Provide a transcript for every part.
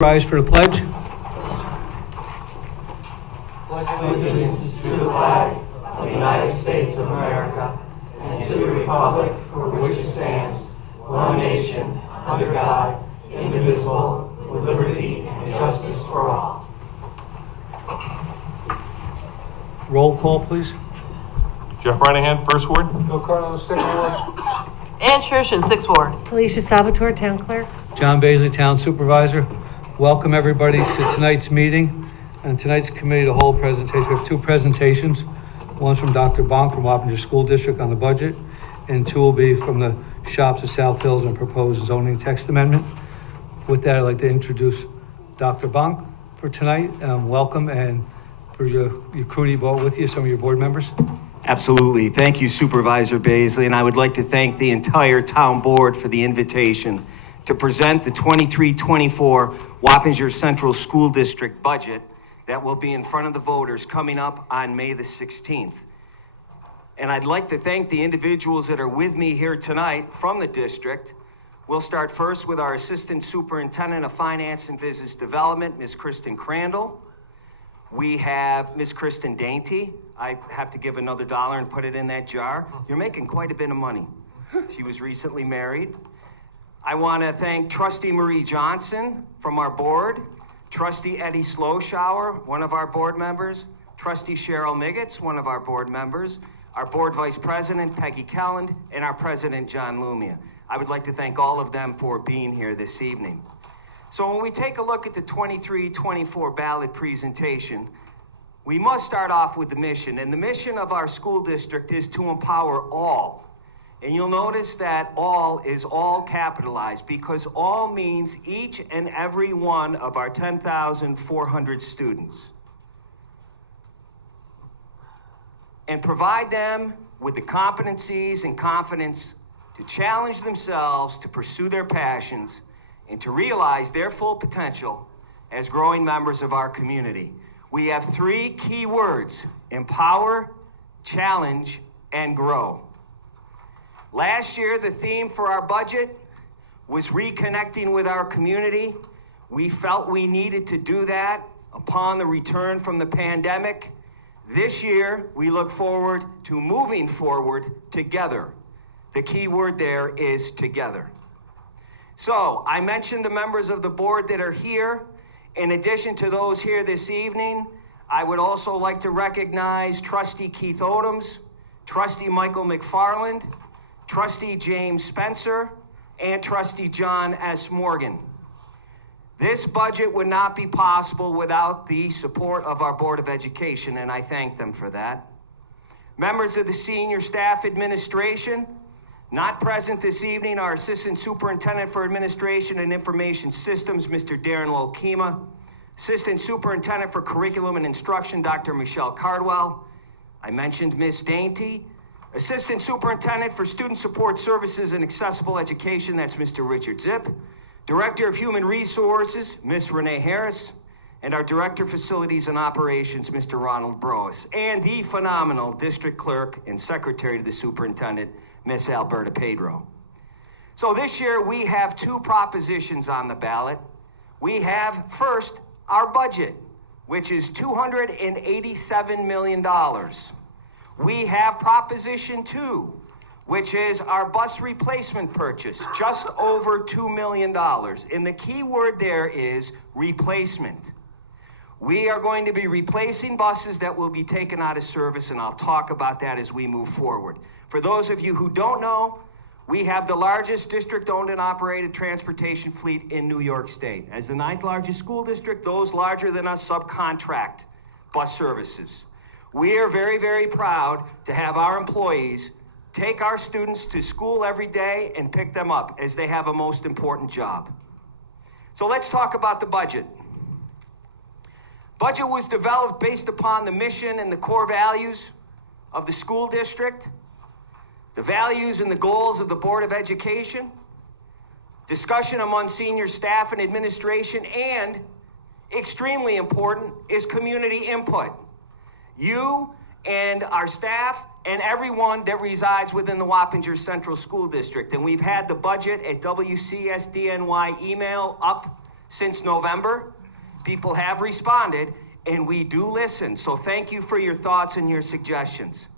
Rise for the pledge. Pledge allegiance to the flag of the United States of America and to the republic for which it stands, one nation, under God, indivisible, with liberty and justice for all. Roll call, please. Jeff Reinahan, First Ward. Bill Carlo, Second Ward. Ann Schurshin, 6th Ward. Felicia Salvatore, Town Clerk. John Baisley, Town Supervisor. Welcome, everybody, to tonight's meeting and tonight's committee of the whole presentation. We have two presentations. One's from Dr. Bonk from Wappinger School District on the budget, and two will be from the shops of South Hills and proposed zoning text amendment. With that, I'd like to introduce Dr. Bonk for tonight. Welcome, and for your crew you brought with you, some of your board members. Absolutely. Thank you, Supervisor Baisley, and I would like to thank the entire town board for the invitation to present the 23-24 Wappinger Central School District budget that will be in front of the voters coming up on May the 16th. And I'd like to thank the individuals that are with me here tonight from the district. We'll start first with our Assistant Superintendent of Finance and Business Development, Ms. Kristen Crandall. We have Ms. Kristen Dainty. I have to give another $1 and put it in that jar. You're making quite a bit of money. She was recently married. I want to thank Trustee Marie Johnson from our board, Trustee Eddie Sloshower, one of our board members, Trustee Cheryl Miggets, one of our board members, our board vice president, Peggy Kelland, and our president, John Lumia. I would like to thank all of them for being here this evening. So when we take a look at the 23-24 ballot presentation, we must start off with the mission. And the mission of our school district is to empower all. And you'll notice that all is all capitalized because all means each and every one of our 10,400 students. And provide them with the competencies and confidence to challenge themselves, to pursue their passions, and to realize their full potential as growing members of our community. We have three key words: empower, challenge, and grow. Last year, the theme for our budget was reconnecting with our community. We felt we needed to do that upon the return from the pandemic. This year, we look forward to moving forward together. The key word there is together. So, I mentioned the members of the board that are here. In addition to those here this evening, I would also like to recognize Trustee Keith Odoms, Trustee Michael McFarland, Trustee James Spencer, and Trustee John S. Morgan. This budget would not be possible without the support of our Board of Education, and I thank them for that. Members of the senior staff administration, not present this evening, our Assistant Superintendent for Administration and Information Systems, Mr. Darren Lolkema, Assistant Superintendent for Curriculum and Instruction, Dr. Michelle Cardwell. I mentioned Ms. Dainty. Assistant Superintendent for Student Support Services and Accessible Education, that's Mr. Richard Zipp. Director of Human Resources, Ms. Renee Harris. And our Director of Facilities and Operations, Mr. Ronald Broas. And the phenomenal District Clerk and Secretary to the Superintendent, Ms. Alberta Pedro. So this year we have two propositions on the ballot. We have first our budget, which is $287 million. We have Proposition 2, which is our bus replacement purchase, just over $2 million. And the key word there is replacement. We are going to be replacing buses that will be taken out of service, and I'll talk about that as we move forward. For those of you who don't know, we have the largest district-owned and operated transportation fleet in New York State. As the 9th largest school district, those larger than us subcontract bus services. We are very, very proud to have our employees take our students to school every day and pick them up, as they have a most important job. So let's talk about the budget. Budget was developed based upon the mission and the core values of the school district, the values and the goals of the Board of Education, discussion among senior staff and administration, and extremely important is community input. You and our staff and everyone that resides within the Wappinger Central School District. And we've had the budget at WCSDNY email up Since November, people have responded, and we do listen. So thank you for your thoughts and your suggestions.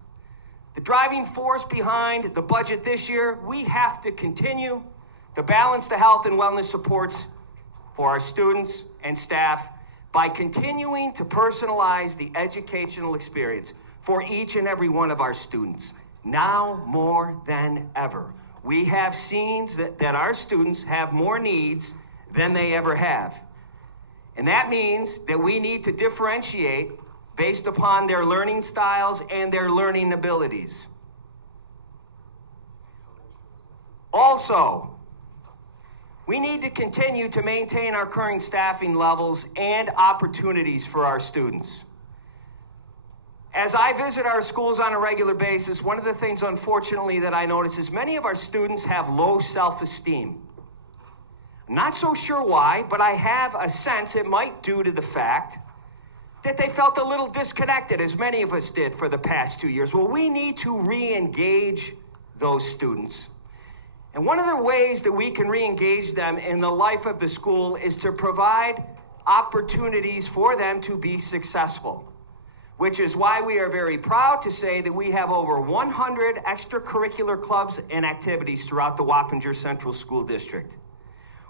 The driving force behind the budget this year, we have to continue to balance the health and wellness supports for our students and staff by continuing to personalize the educational experience for each and every one of our students. Now more than ever, we have seen that our students have more needs than they ever have. And that means that we need to differentiate based upon their learning styles and their learning abilities. Also, we need to continue to maintain our current staffing levels and opportunities for our students. As I visit our schools on a regular basis, one of the things, unfortunately, that I notice is many of our students have low self-esteem. I'm not so sure why, but I have a sense it might due to the fact that they felt a little disconnected, as many of us did for the past 2 years. Well, we need to re-engage those students. And one of the ways that we can re-engage them in the life of the school is to provide opportunities for them to be successful, which is why we are very proud to say that we have over 100 extracurricular clubs and activities throughout the Wappinger Central School District.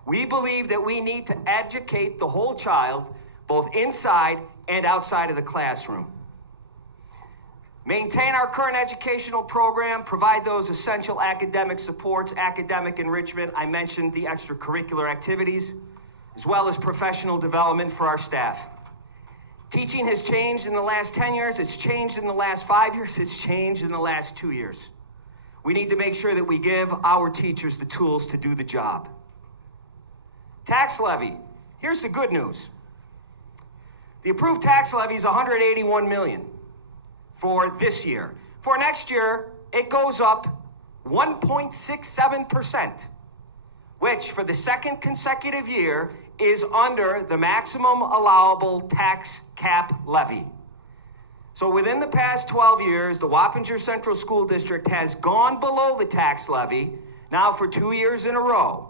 We believe that we need to educate the whole child, both inside and outside of the classroom. Maintain our current educational program, provide those essential academic supports, academic enrichment. I mentioned the extracurricular activities, as well as professional development for our staff. Teaching has changed in the last 10 years, it's changed in the last 5 years, it's changed in the last 2 years. We need to make sure that we give our teachers the tools to do the job. Tax levy. Here's the good news. The approved tax levy is $181 million for this year. For next year, it goes up 1.67%, which for the second consecutive year is under the maximum allowable tax cap levy. So within the past 12 years, the Wappinger Central School District has gone below the tax levy now for 2 years in a row.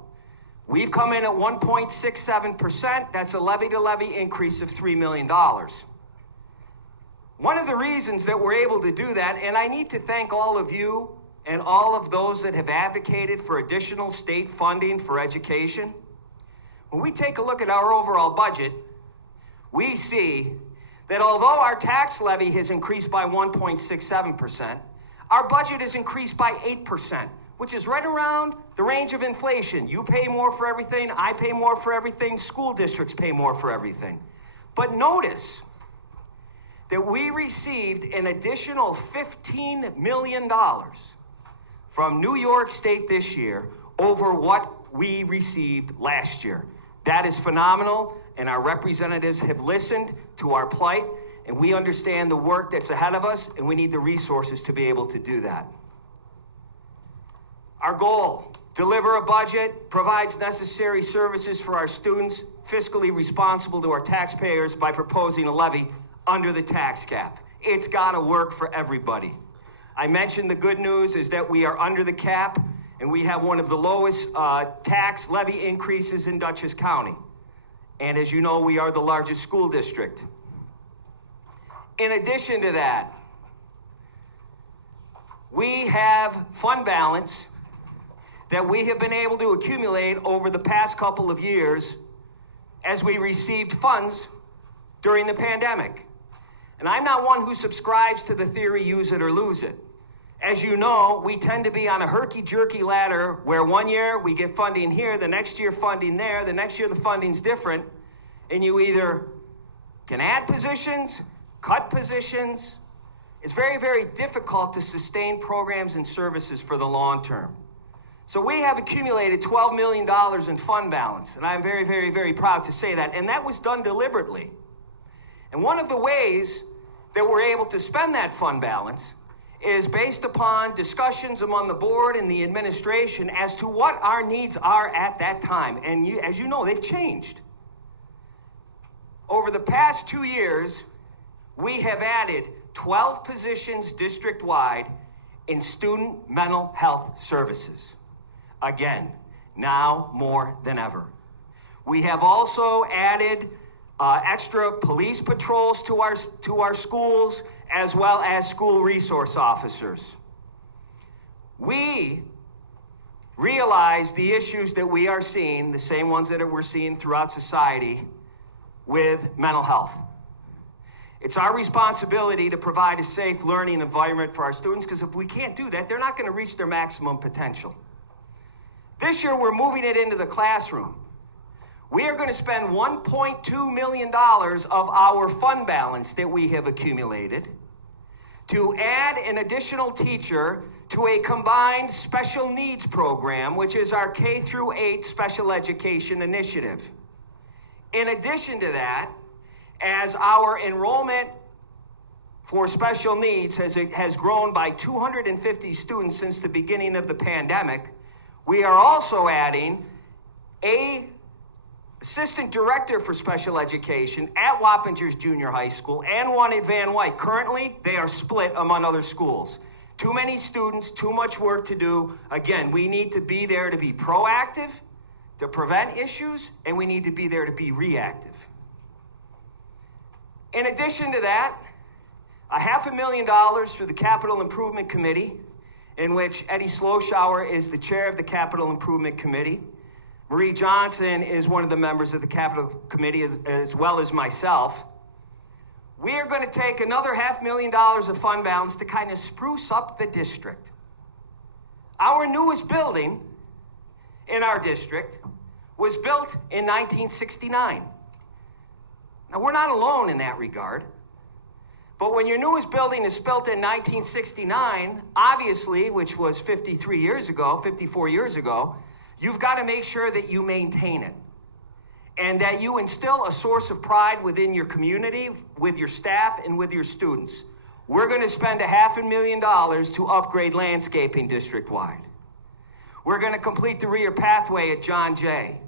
We've come in at 1.67%. That's a levy-to-levy increase of $3 million. One of the reasons that we're able to do that, and I need to thank all of you and all of those that have advocated for additional state funding for education. When we take a look at our overall budget, we see that although our tax levy has increased by 1.67%, our budget has increased by 8%. Which is right around the range of inflation. You pay more for everything, I pay more for everything, school districts pay more for everything. But notice that we received an additional $15 million from New York State this year over what we received last year. That is phenomenal, and our representatives have listened to our plight, and we understand the work that's ahead of us, and we need the resources to be able to do that. Our goal, deliver a budget, provides necessary services for our students, fiscally responsible to our taxpayers by proposing a levy under the tax cap. It's got to work for everybody. I mentioned the good news is that we are under the cap, and we have one of the lowest tax levy increases in Dutchess County. And as you know, we are the largest school district. In addition to that, we have fund balance that we have been able to accumulate over the past couple of years as we received funds during the pandemic. And I'm not one who subscribes to the theory, use it or lose it. As you know, we tend to be on a herky-jerky ladder where one year we get funding here, the next year funding there, the next year the funding's different, and you either can add positions, cut positions. It's very, very difficult to sustain programs and services for the long term. So we have accumulated $12 million in fund balance, and I'm very, very, very proud to say that, and that was done deliberately. And one of the ways that we're able to spend that fund balance is based upon discussions among the board and the administration as to what our needs are at that time. And as you know, they've changed. Over the past 2 years, we have added 12 positions district-wide in student mental health services. Again, now more than ever. We have also added extra police patrols to our schools, as well as school resource officers. We realize the issues that we are seeing, the same ones that we're seeing throughout society with mental health. It's our responsibility to provide a safe learning environment for our students, because if we can't do that, they're not going to reach their maximum potential. This year, we're moving it into the classroom. We are going to spend $1.2 million of our fund balance that we have accumulated to add an additional teacher to a combined special needs program, which is our K-8 special education initiative. In addition to that, as our enrollment for special needs has grown by 250 students since the beginning of the pandemic, we are also adding a assistant director for special education at Wappingers Junior High School and one at Van Wyck. Currently, they are split among other schools. Too many students, too much work to do. Again, we need to be there to be proactive, to prevent issues, and we need to be there to be reactive. In addition to that, $500,000 through the Capital Improvement Committee, in which Eddie Sloshower is the chair of the Capital Improvement Committee. Marie Johnson is one of the members of the Capital Committee, as well as myself. We are going to take another $500,000 of fund balance to kind of spruce up the district. Our newest building in our district was built in 1969. Now, we're not alone in that regard. But when your newest building is built in 1969, obviously, which was 54 years ago, you've got to make sure that you maintain it and that you instill a source of pride within your community, with your staff, and with your students. We're going to spend $500,000 to upgrade landscaping district-wide. We're going to complete the rear pathway at John Jay.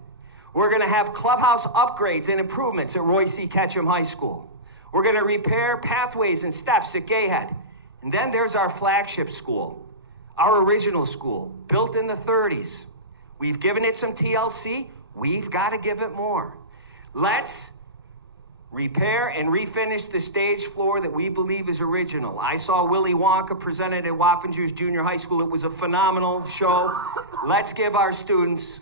We're going to have clubhouse upgrades and improvements at Roy C. Ketchum High School. We're going to repair pathways and steps at Gayhead. And then there's our flagship school, our original school, built in the 30s. We've given it some TLC. We've got to give it more. Let's repair and refinish the stage floor that we believe is original. I saw Willy Wonka presented at Wappingers Junior High School. It was a phenomenal show. Let's give our students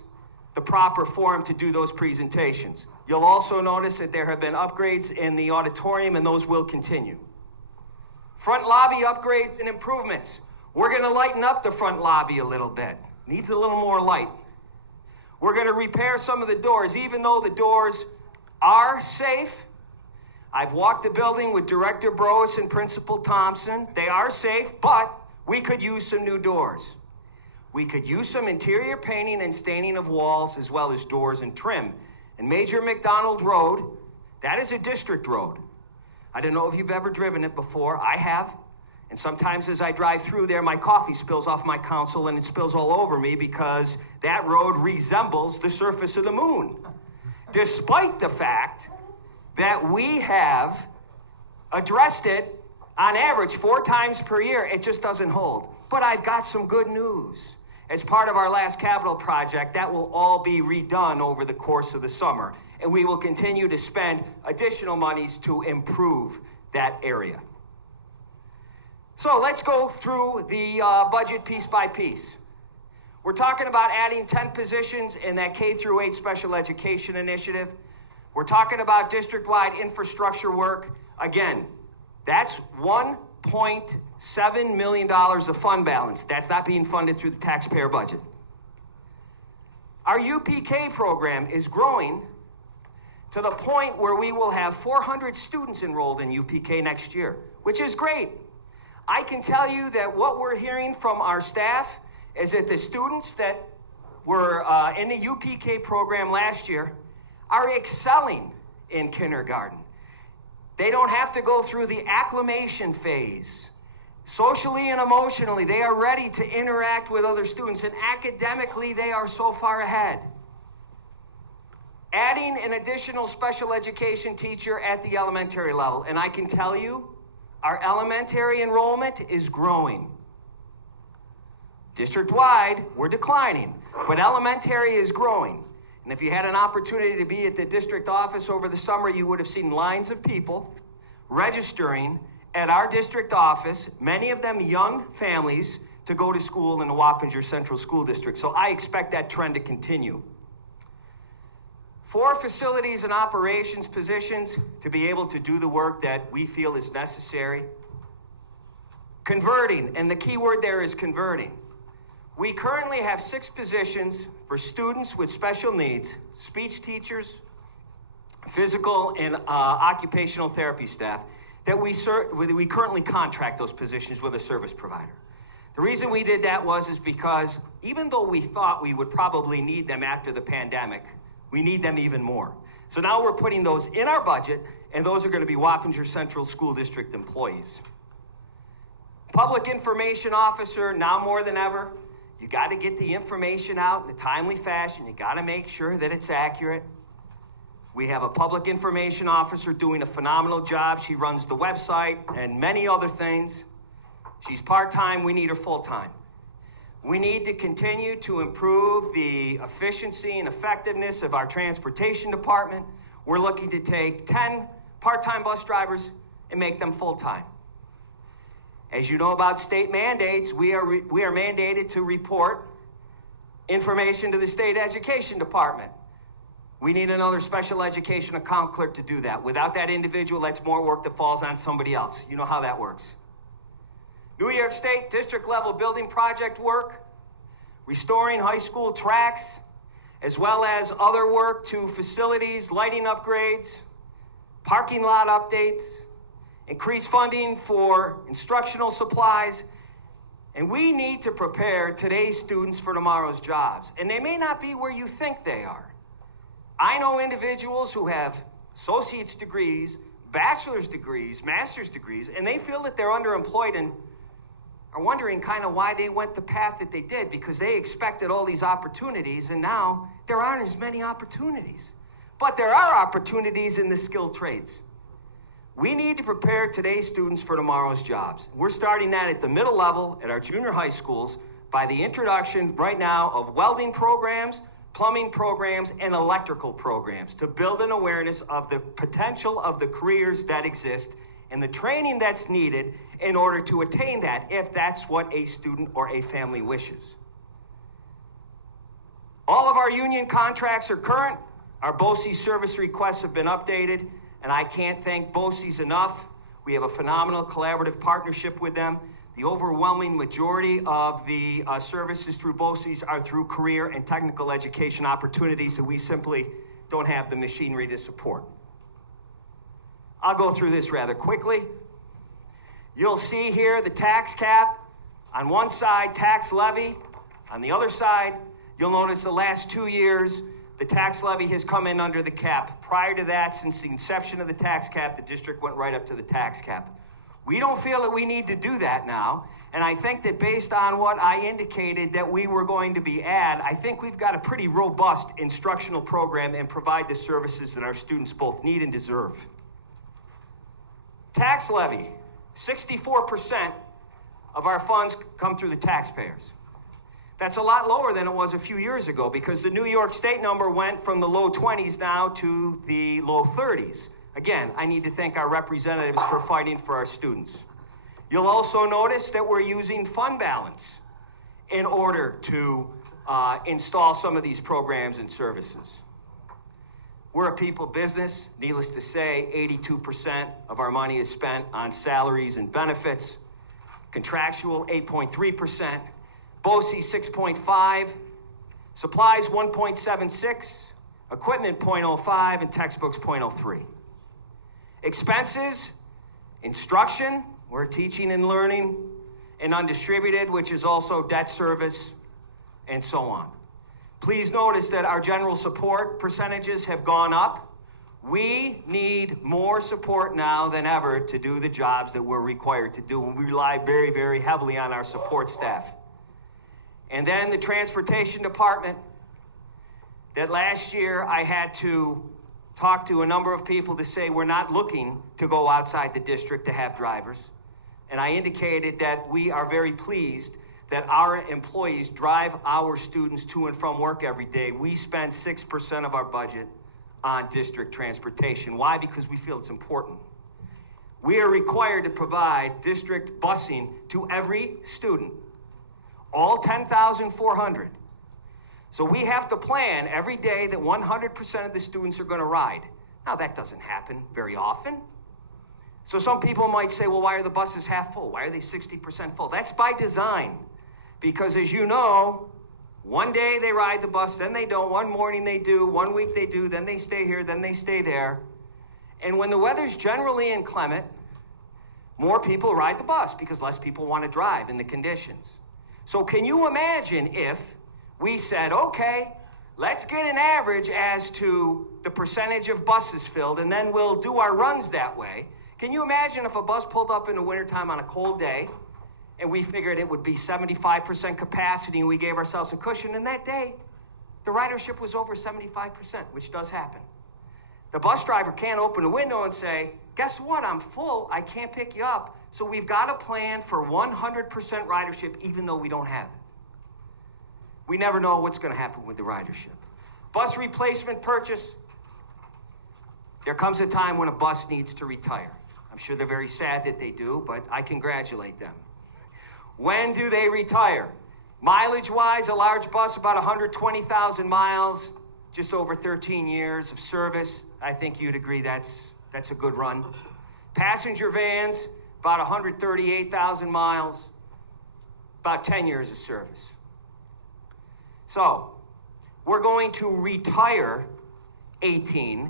the proper forum to do those presentations. You'll also notice that there have been upgrades in the auditorium, and those will continue. Front lobby upgrades and improvements. We're going to lighten up the front lobby a little bit. Needs a little more light. We're going to repair some of the doors, even though the doors are safe. I've walked the building with Director Broas and Principal Thompson. They are safe, but we could use some new doors. We could use some interior painting and staining of walls, as well as doors and trim. And Major McDonald Road, that is a district road. I don't know if you've ever driven it before. I have. And sometimes as I drive through there, my coffee spills off my console and it spills all over me because that road resembles the surface of the moon. Despite the fact that we have addressed it on average 4 times per year, it just doesn't hold. But I've got some good news. As part of our last capital project, that will all be redone over the course of the summer. And we will continue to spend additional monies to improve that area. So let's go through the budget piece by piece. We're talking about adding 10 positions in that K-8 special education initiative. We're talking about district-wide infrastructure work. Again, that's $1.7 million of fund balance. That's not being funded through the taxpayer budget. Our UPK program is growing to the point where we will have 400 students enrolled in UPK next year, which is great. I can tell you that what we're hearing from our staff is that the students that were in the UPK program last year are excelling in kindergarten. They don't have to go through the acclimation phase. Socially and emotionally, they are ready to interact with other students, and academically, they are so far ahead. Adding an additional special education teacher at the elementary level, and I can tell you, our elementary enrollment is growing. District-wide, we're declining, but elementary is growing. And if you had an opportunity to be at the district office over the summer, you would have seen lines of people registering at our district office, many of them young families, to go to school in the Wappinger Central School District. So I expect that trend to continue. 4 facilities and operations positions to be able to do the work that we feel is necessary. Converting, and the key word there is converting. We currently have 6 positions for students with special needs, speech teachers, physical and occupational therapy staff, that we currently contract those positions with a service provider. The reason we did that is because even though we thought we would probably need them after the pandemic, we need them even more. So now we're putting those in our budget, and those are going to be Wappinger Central School District employees. Public information officer, now more than ever, you got to get the information out in a timely fashion. You got to make sure that it's accurate. We have a public information officer doing a phenomenal job. She runs the website and many other things. She's part-time. We need her full-time. We need to continue to improve the efficiency and effectiveness of our transportation department. We're looking to take 10 part-time bus drivers and make them full-time. As you know about state mandates, we are mandated to report information to the state education department. We need another special education account clerk to do that. Without that individual, that's more work that falls on somebody else. You know how that works. New York State district level building project work, restoring high school tracks, as well as other work to facilities, lighting upgrades, parking lot updates, increased funding for instructional supplies. And we need to prepare today's students for tomorrow's jobs. And they may not be where you think they are. I know individuals who have associate's degrees, bachelor's degrees, master's degrees, and they feel that they're underemployed and are wondering kind of why they went the path that they did, because they expected all these opportunities, and now there aren't as many opportunities. But there are opportunities in the skilled trades. We need to prepare today's students for tomorrow's jobs. We're starting that at the middle level at our junior high schools by the introduction right now of welding programs, plumbing programs, and electrical programs to build an awareness of the potential of the careers that exist and the training that's needed in order to attain that, if that's what a student or a family wishes. All of our union contracts are current. Our BOCES service requests have been updated, and I can't thank BOCES enough. We have a phenomenal collaborative partnership with them. The overwhelming majority of the services through BOCES are through career and technical education opportunities that we simply don't have the machinery to support. I'll go through this rather quickly. You'll see here the tax cap. On one side, tax levy. On the other side, you'll notice the last 2 years, the tax levy has come in under the cap. Prior to that, since the inception of the tax cap, the district went right up to the tax cap. We don't feel that we need to do that now, and I think that based on what I indicated that we were going to be I think we've got a pretty robust instructional program and provide the services that our students both need and deserve. Tax levy, 64% of our funds come through the taxpayers. That's a lot lower than it was a few years ago, because the New York State number went from the low 20s now to the low 30s. Again, I need to thank our representatives for fighting for our students. You'll also notice that we're using fund balance in order to install some of these programs and services. We're a people business. Needless to say, 82% of our money is spent on salaries and benefits. Contractual, 8.3%. BOCES, 6.5%. Supplies, 1.76%. Equipment, 0.05%. And textbooks, 0.03%. Expenses, instruction, we're teaching and learning, and undistributed, which is also debt service, and so on. Please notice that our general support percentages have gone up. We need more support now than ever to do the jobs that we're required to do, and we rely very, very heavily on our support staff. And then the transportation department, that last year I had to talk to a number of people to say we're not looking to go outside the district to have drivers. And I indicated that we are very pleased that our employees drive our students to and from work every day. We spend 6% of our budget on district transportation. Why? Because we feel it's important. We are required to provide district busing to every student, all 10,400. So we have to plan every day that 100% of the students are going to ride. Now, that doesn't happen very often. So some people might say, well, why are the buses half full? Why are they 60% full? That's by design. Because as you know, one day they ride the bus, then they don't. One morning they do, one week they do, then they stay here, then they stay there. And when the weather's generally inclement, more people ride the bus because less people want to drive in the conditions. So can you imagine if we said, okay, let's get an average as to the percentage of buses filled, and then we'll do our runs that way. Can you imagine if a bus pulled up in the wintertime on a cold day, and we figured it would be 75% capacity, and we gave ourselves a cushion, and that day, the ridership was over 75%, which does happen. The bus driver can't open the window and say, guess what, I'm full, I can't pick you up. So we've got to plan for 100% ridership, even though we don't have it. We never know what's going to happen with the ridership. Bus replacement purchase. There comes a time when a bus needs to retire. I'm sure they're very sad that they do, but I congratulate them. When do they retire? Mileage-wise, a large bus, about 120,000 miles, just over 13 years of service. I think you'd agree that's a good run. Passenger vans, about 138,000 miles, about 10 years of service. So, we're going to retire 18,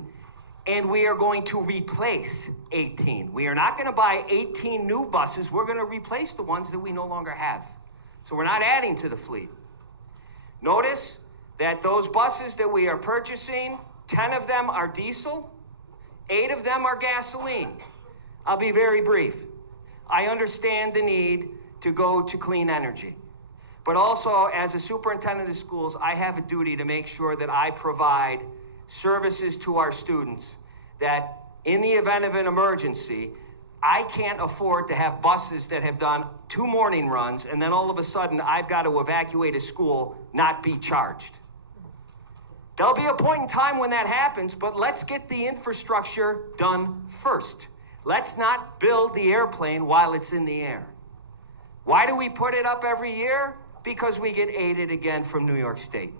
and we are going to replace 18. We are not going to buy 18 new buses. We're going to replace the ones that we no longer have. So we're not adding to the fleet. Notice that those buses that we are purchasing, 10 of them are diesel, 8 of them are gasoline. I'll be very brief. I understand the need to go to clean energy. But also, as a superintendent of schools, I have a duty to make sure that I provide services to our students that in the event of an emergency, I can't afford to have buses that have done 2 morning runs and then all of a sudden I've got to evacuate a school, not be charged. There'll be a point in time when that happens, but let's get the infrastructure done first. Let's not build the airplane while it's in the air. Why do we put it up every year? Because we get aided again from New York State.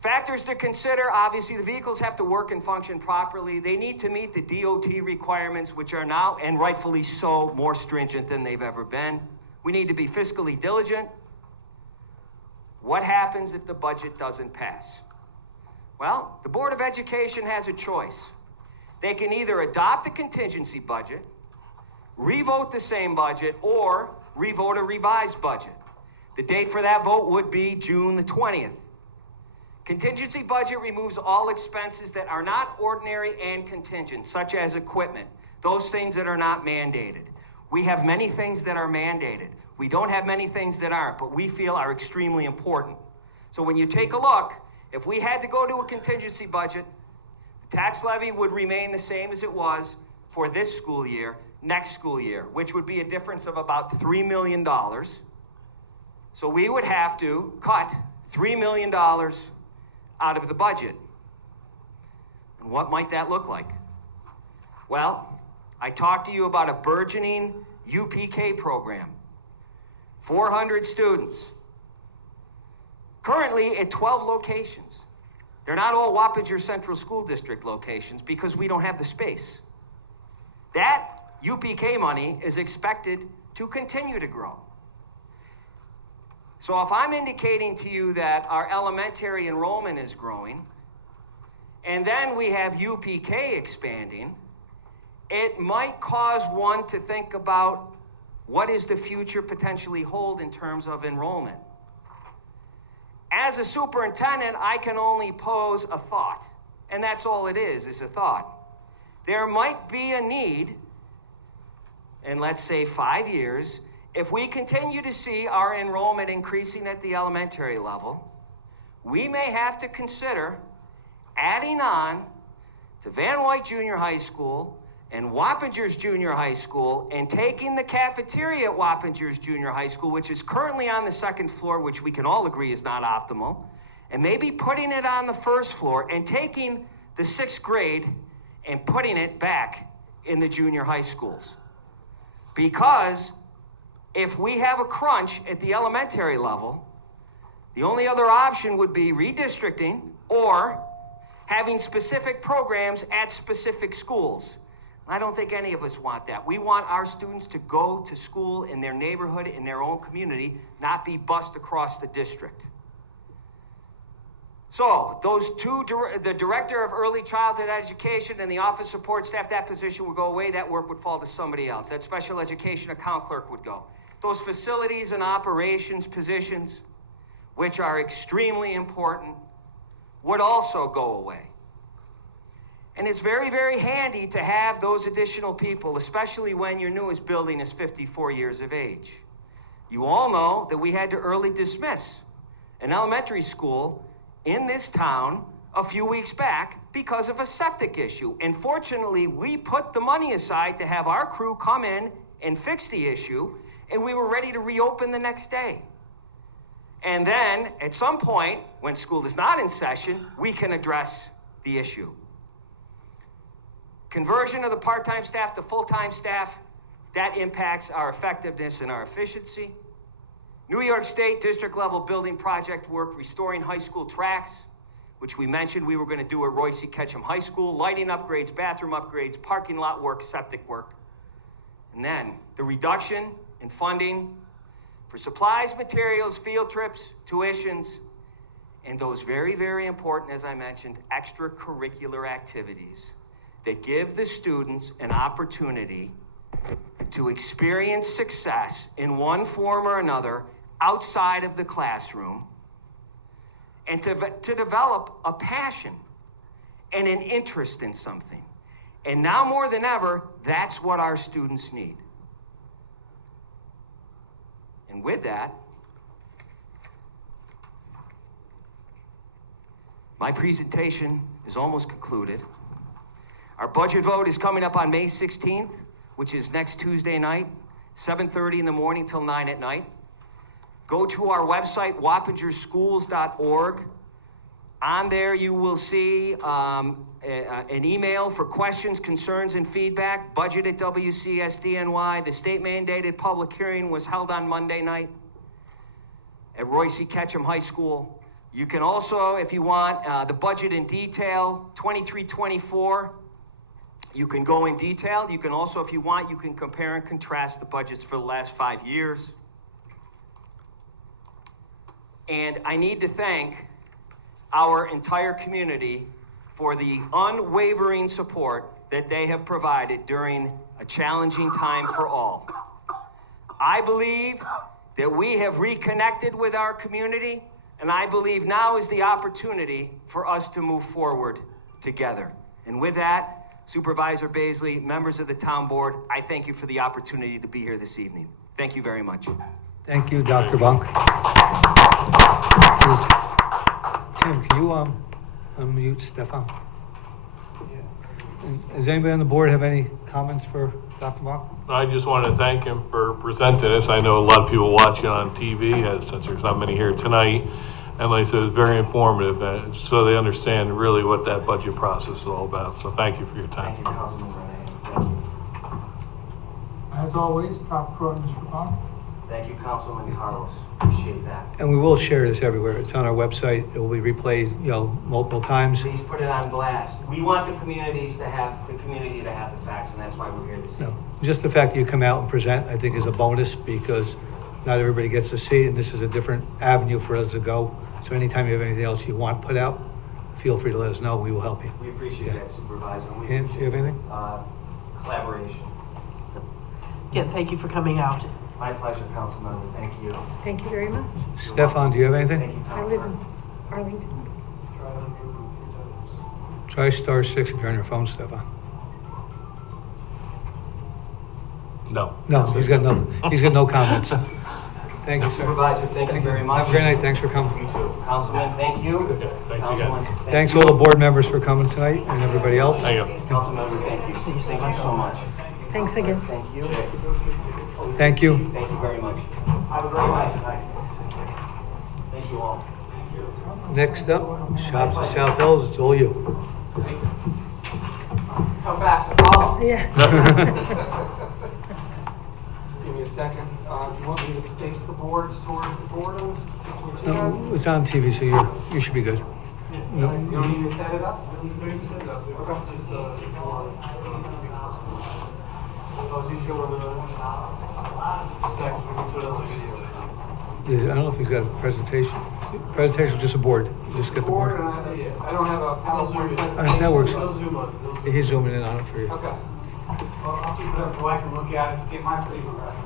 Factors to consider, obviously the vehicles have to work and function properly. They need to meet the DOT requirements, which are now, and rightfully so, more stringent than they've ever been. We need to be fiscally diligent. What happens if the budget doesn't pass? Well, the Board of Education has a choice. They can either adopt a contingency budget, revote the same budget, or revote a revised budget. The date for that vote would be June the 20th. Contingency budget removes all expenses that are not ordinary and contingent, such as equipment, those things that are not mandated. We have many things that are mandated. We don't have many things that aren't, but we feel are extremely important. So when you take a look, if we had to go to a contingency budget, the tax levy would remain the same as it was for this school year, next school year, which would be a difference of about $3 million. So we would have to cut $3 million out of the budget. And what might that look like? Well, I talked to you about a burgeoning UPK program. 400 students. Currently at 12 locations. They're not all Wappinger Central School District locations because we don't have the space. That UPK money is expected to continue to grow. So if I'm indicating to you that our elementary enrollment is growing, and then we have UPK expanding, it might cause one to think about what does the future potentially hold in terms of enrollment. As a superintendent, I can only pose a thought, and that's all it is a thought. There might be a need, in let's say 5 years, if we continue to see our enrollment increasing at the elementary level, we may have to consider adding on to Van Wyck Junior High School and Wappingers Junior High School and taking the cafeteria at Wappingers Junior High School, which is currently on the second floor, which we can all agree is not optimal, and maybe putting it on the first floor and taking the 6th grade and putting it back in the junior high schools. Because if we have a crunch at the elementary level, the only other option would be redistricting or having specific programs at specific schools. I don't think any of us want that. We want our students to go to school in their neighborhood, in their own community, not be bused across the district. So those two, the Director of Early Childhood Education and the Office Support Staff, that position would go away. That work would fall to somebody else. That Special Education Account Clerk would go. Those Facilities and Operations positions, which are extremely important, would also go away. And it's very, very handy to have those additional people, especially when your newest building is 54 years of age. You all know that we had to early dismiss an elementary school in this town a few weeks back because of a septic issue. And fortunately, we put the money aside to have our crew come in and fix the issue, and we were ready to reopen the next day. And then, at some point, when school is not in session, we can address the issue. Conversion of the part-time staff to full-time staff, that impacts our effectiveness and our efficiency. New York State district-level building project work, restoring high school tracks, which we mentioned we were going to do at Royce Ketchum High School, lighting upgrades, bathroom upgrades, parking lot work, septic work. And then the reduction in funding for supplies, materials, field trips, tuitions, and those very, very important, as I mentioned, extracurricular activities that give the students an opportunity to experience success in one form or another outside of the classroom, and to develop a passion and an interest in something. And now more than ever, that's what our students need. And with that, my presentation is almost concluded. Our budget vote is coming up on May 16th, which is next Tuesday night, 7:30 in the morning till 9 at night. Go to our website, wappingerschools.org. On there, you will see an email for questions, concerns, and feedback, budget at WCSDNY. The state-mandated public hearing was held on Monday night at Royce Ketchum High School. You can also, if you want, the budget in detail, 23-24. You can go in detail. You can also, if you want, you can compare and contrast the budgets for the last 5 years. And I need to thank our entire community for the unwavering support that they have provided during a challenging time for all. I believe that we have reconnected with our community, and I believe now is the opportunity for us to move forward together. And with that, Supervisor Baisley, members of the town board, I thank you for the opportunity to be here this evening. Thank you very much. Thank you, Dr. Bunk. Tim, can you unmute Stefan? Does anybody on the board have any comments for Dr. Bunk? I just wanted to thank him for presenting this. I know a lot of people watch it on TV, since there's not many here tonight. And like I said, it's very informative, so they understand really what that budget process is all about. So thank you for your time. Thank you, Councilman Renee. Thank you. As always, top drawer, Mr. Bond. Thank you, Councilman Carlos. Appreciate that. And we will share this everywhere. It's on our website. It will be replayed, multiple times. Please put it on blast. We want the community to have the facts, and that's why we're here this evening. No, just the fact that you come out and present, I think, is a bonus because not everybody gets to see it, and this is a different avenue for us to go. So anytime you have anything else you want put out, feel free to let us know. We will help you. We appreciate that, Supervisor. And we Ann, do you have appreciate, anything? collaboration. Again, thank you for coming out. My pleasure, Councilmember. Thank you. Thank you very much. Stefan, do you have anything? Thank you, I Town live Clerk. in Arlington. Try *6 if you're on your phone, Stefan. No. No, he's got no comments. Thank you, sir. Supervisor, thank you very much. Have a great night, thanks for coming. You too. Councilman, thank you. Okay, thanks again. Councilman, Thanks you. all the board members for coming tonight, and everybody else. Thank you. Councilmember, thank you. Thank you so much. Thanks again. Thank you. Thank you. Thank you very much. Have a great night tonight. Thank you all. Next up, Shops at South Hills, it's all you. Come back to follow. Yeah. Just give me a second. You want me to face the boards towards the board on this particular No, chance? it's on TV, so you should be good. No. You don't need me to set it up? No, you can set it up. Okay. Just, oh, is he showing the specs? We can set it on the video. Yeah, I don't know if he's got a presentation. Presentation, just a board. Just get the Board, board. and I don't have a PowerPoint presentation. That works. They'll zoom on. They'll- He's zooming in on it for you. Okay. Well, I'll keep it up so I can look at it to get my freezing reference.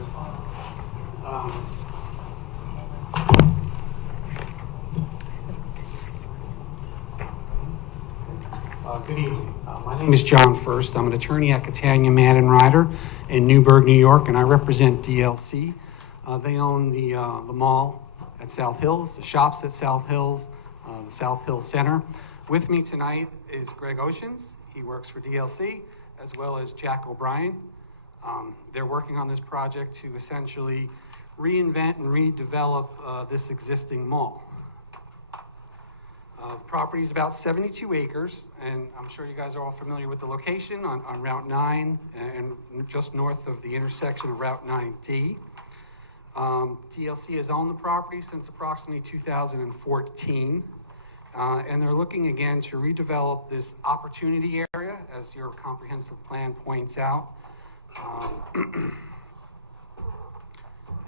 Good evening. My name is John First. I'm an attorney at Catania Madden Ryder in Newburgh, New York, and I represent DLC. They own the mall at South Hills, the shops at South Hills, the South Hills Center. With me tonight is Greg Oceans. He works for DLC, as well as Jack O'Brien. They're working on this project to essentially reinvent and redevelop this existing mall. The property is about 72 acres, and I'm sure you guys are all familiar with the location on Route 9 and just north of the intersection of Route 9D. DLC has owned the property since approximately 2014, and they're looking again to redevelop this opportunity area, as your comprehensive plan points out.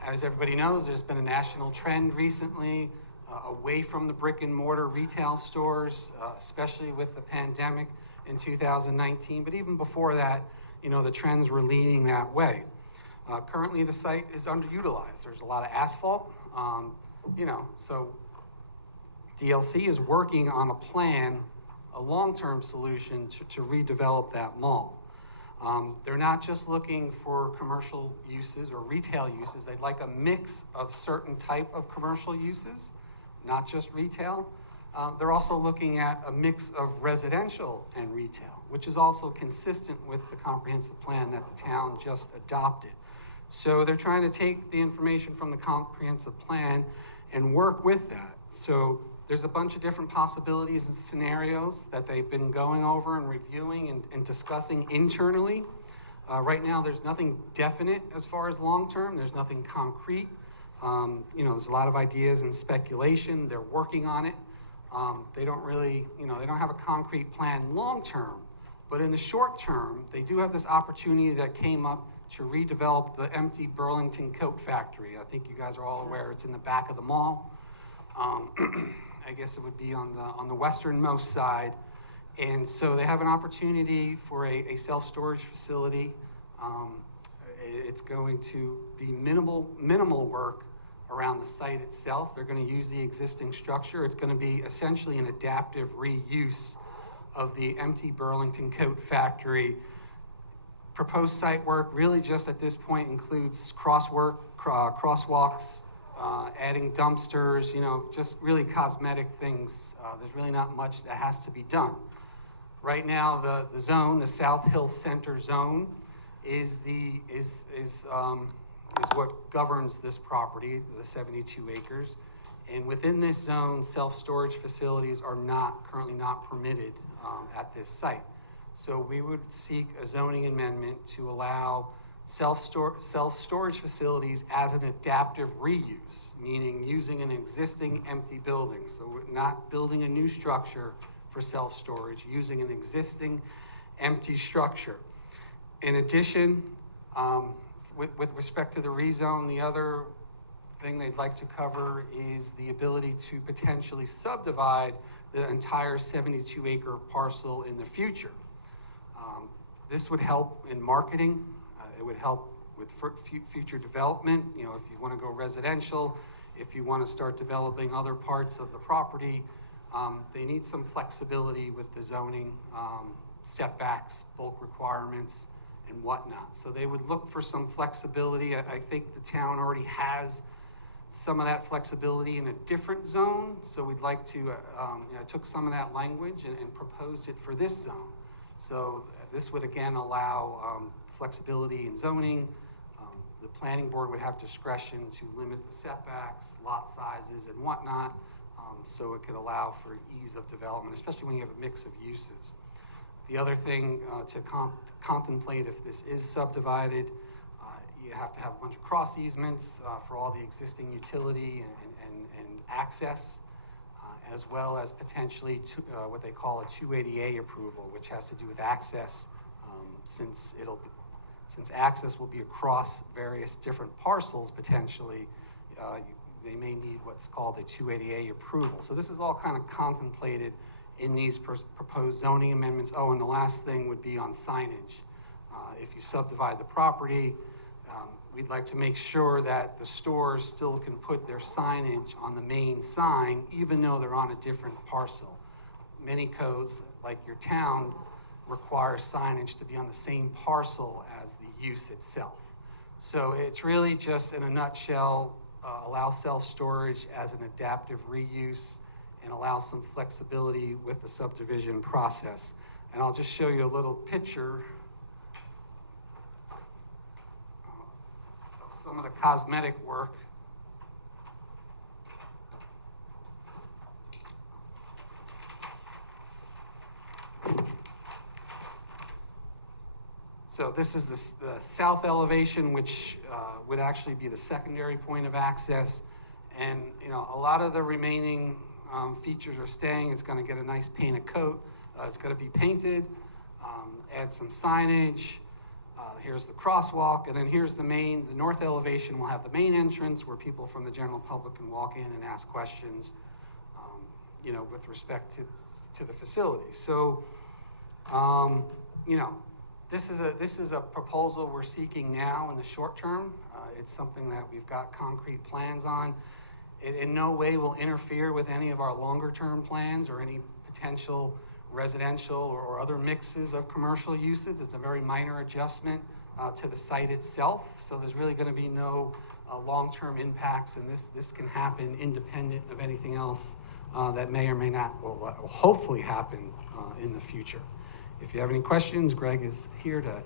As everybody knows, there's been a national trend recently away from the brick and mortar retail stores, especially with the pandemic in 2019. But even before that, the trends were leaning that way. Currently, the site is underutilized. There's a lot of asphalt, so DLC is working on a plan, a long-term solution to redevelop that mall. They're not just looking for commercial uses or retail uses. They'd like a mix of certain type of commercial uses, not just retail. They're also looking at a mix of residential and retail, which is also consistent with the comprehensive plan that the town just adopted. So they're trying to take the information from the comprehensive plan and work with that. So there's a bunch of different possibilities and scenarios that they've been going over and reviewing and discussing internally. Right now, there's nothing definite as far as long-term. There's nothing concrete. There's a lot of ideas and speculation. They're working on it. They don't really, they don't have a concrete plan long-term. But in the short term, they do have this opportunity that came up to redevelop the empty Burlington Coat Factory. I think you guys are all aware it's in the back of the mall. I guess it would be on the westernmost side. And so they have an opportunity for a self-storage facility. It's going to be minimal work around the site itself. They're going to use the existing structure. It's going to be essentially an adaptive reuse of the empty Burlington Coat Factory. Proposed site work really just at this point includes crosswalks, adding dumpsters, just really cosmetic things. There's really not much that has to be done. Right now, the zone, the South Hill Center zone, is what governs this property, the 72 acres. And within this zone, self-storage facilities are currently not permitted at this site. So we would seek a zoning amendment to allow self-storage facilities as an adaptive reuse, meaning using an existing empty building. So we're not building a new structure for self-storage, using an existing empty structure. In addition, with respect to the rezone, the other thing they'd like to cover is the ability to potentially subdivide the entire 72-acre parcel in the future. This would help in marketing. It would help with future development. If you want to go residential, if you want to start developing other parts of the property, they need some flexibility with the zoning, setbacks, bulk requirements, and whatnot. So they would look for some flexibility. I think the town already has some of that flexibility in a different zone. So we'd like to, I took some of that language and proposed it for this zone. So this would again allow flexibility in zoning. The planning board would have discretion to limit the setbacks, lot sizes, and whatnot, so it could allow for ease of development, especially when you have a mix of uses. The other thing to contemplate if this is subdivided, you have to have a bunch of cross easements for all the existing utility and access, as well as potentially what they call a 280A approval, which has to do with access, since access will be across various different parcels potentially, they may need what's called a 280A approval. So this is all kind of contemplated in these proposed zoning amendments. Oh, and the last thing would be on signage. If you subdivide the property, we'd like to make sure that the stores still can put their signage on the main sign, even though they're on a different parcel. Many codes, like your town, require signage to be on the same parcel as the use itself. So it's really just, in a nutshell, allow self-storage as an adaptive reuse and allow some flexibility with the subdivision process. And I'll just show you a little picture of some of the cosmetic work. So this is the south elevation, which would actually be the secondary point of access. And a lot of the remaining features are staying. It's going to get a nice painted coat. It's going to be painted, add some signage. Here's the crosswalk, and then here's the north elevation will have the main entrance where people from the general public can walk in and ask questions, with respect to the facility. So, this is a proposal we're seeking now in the short term. It's something that we've got concrete plans on. It in no way will interfere with any of our longer term plans or any potential residential or other mixes of commercial uses. It's a very minor adjustment to the site itself. So there's really going to be no long-term impacts, and this can happen independent of anything else that may or may not, will hopefully happen in the future. If you have any questions, Greg is here to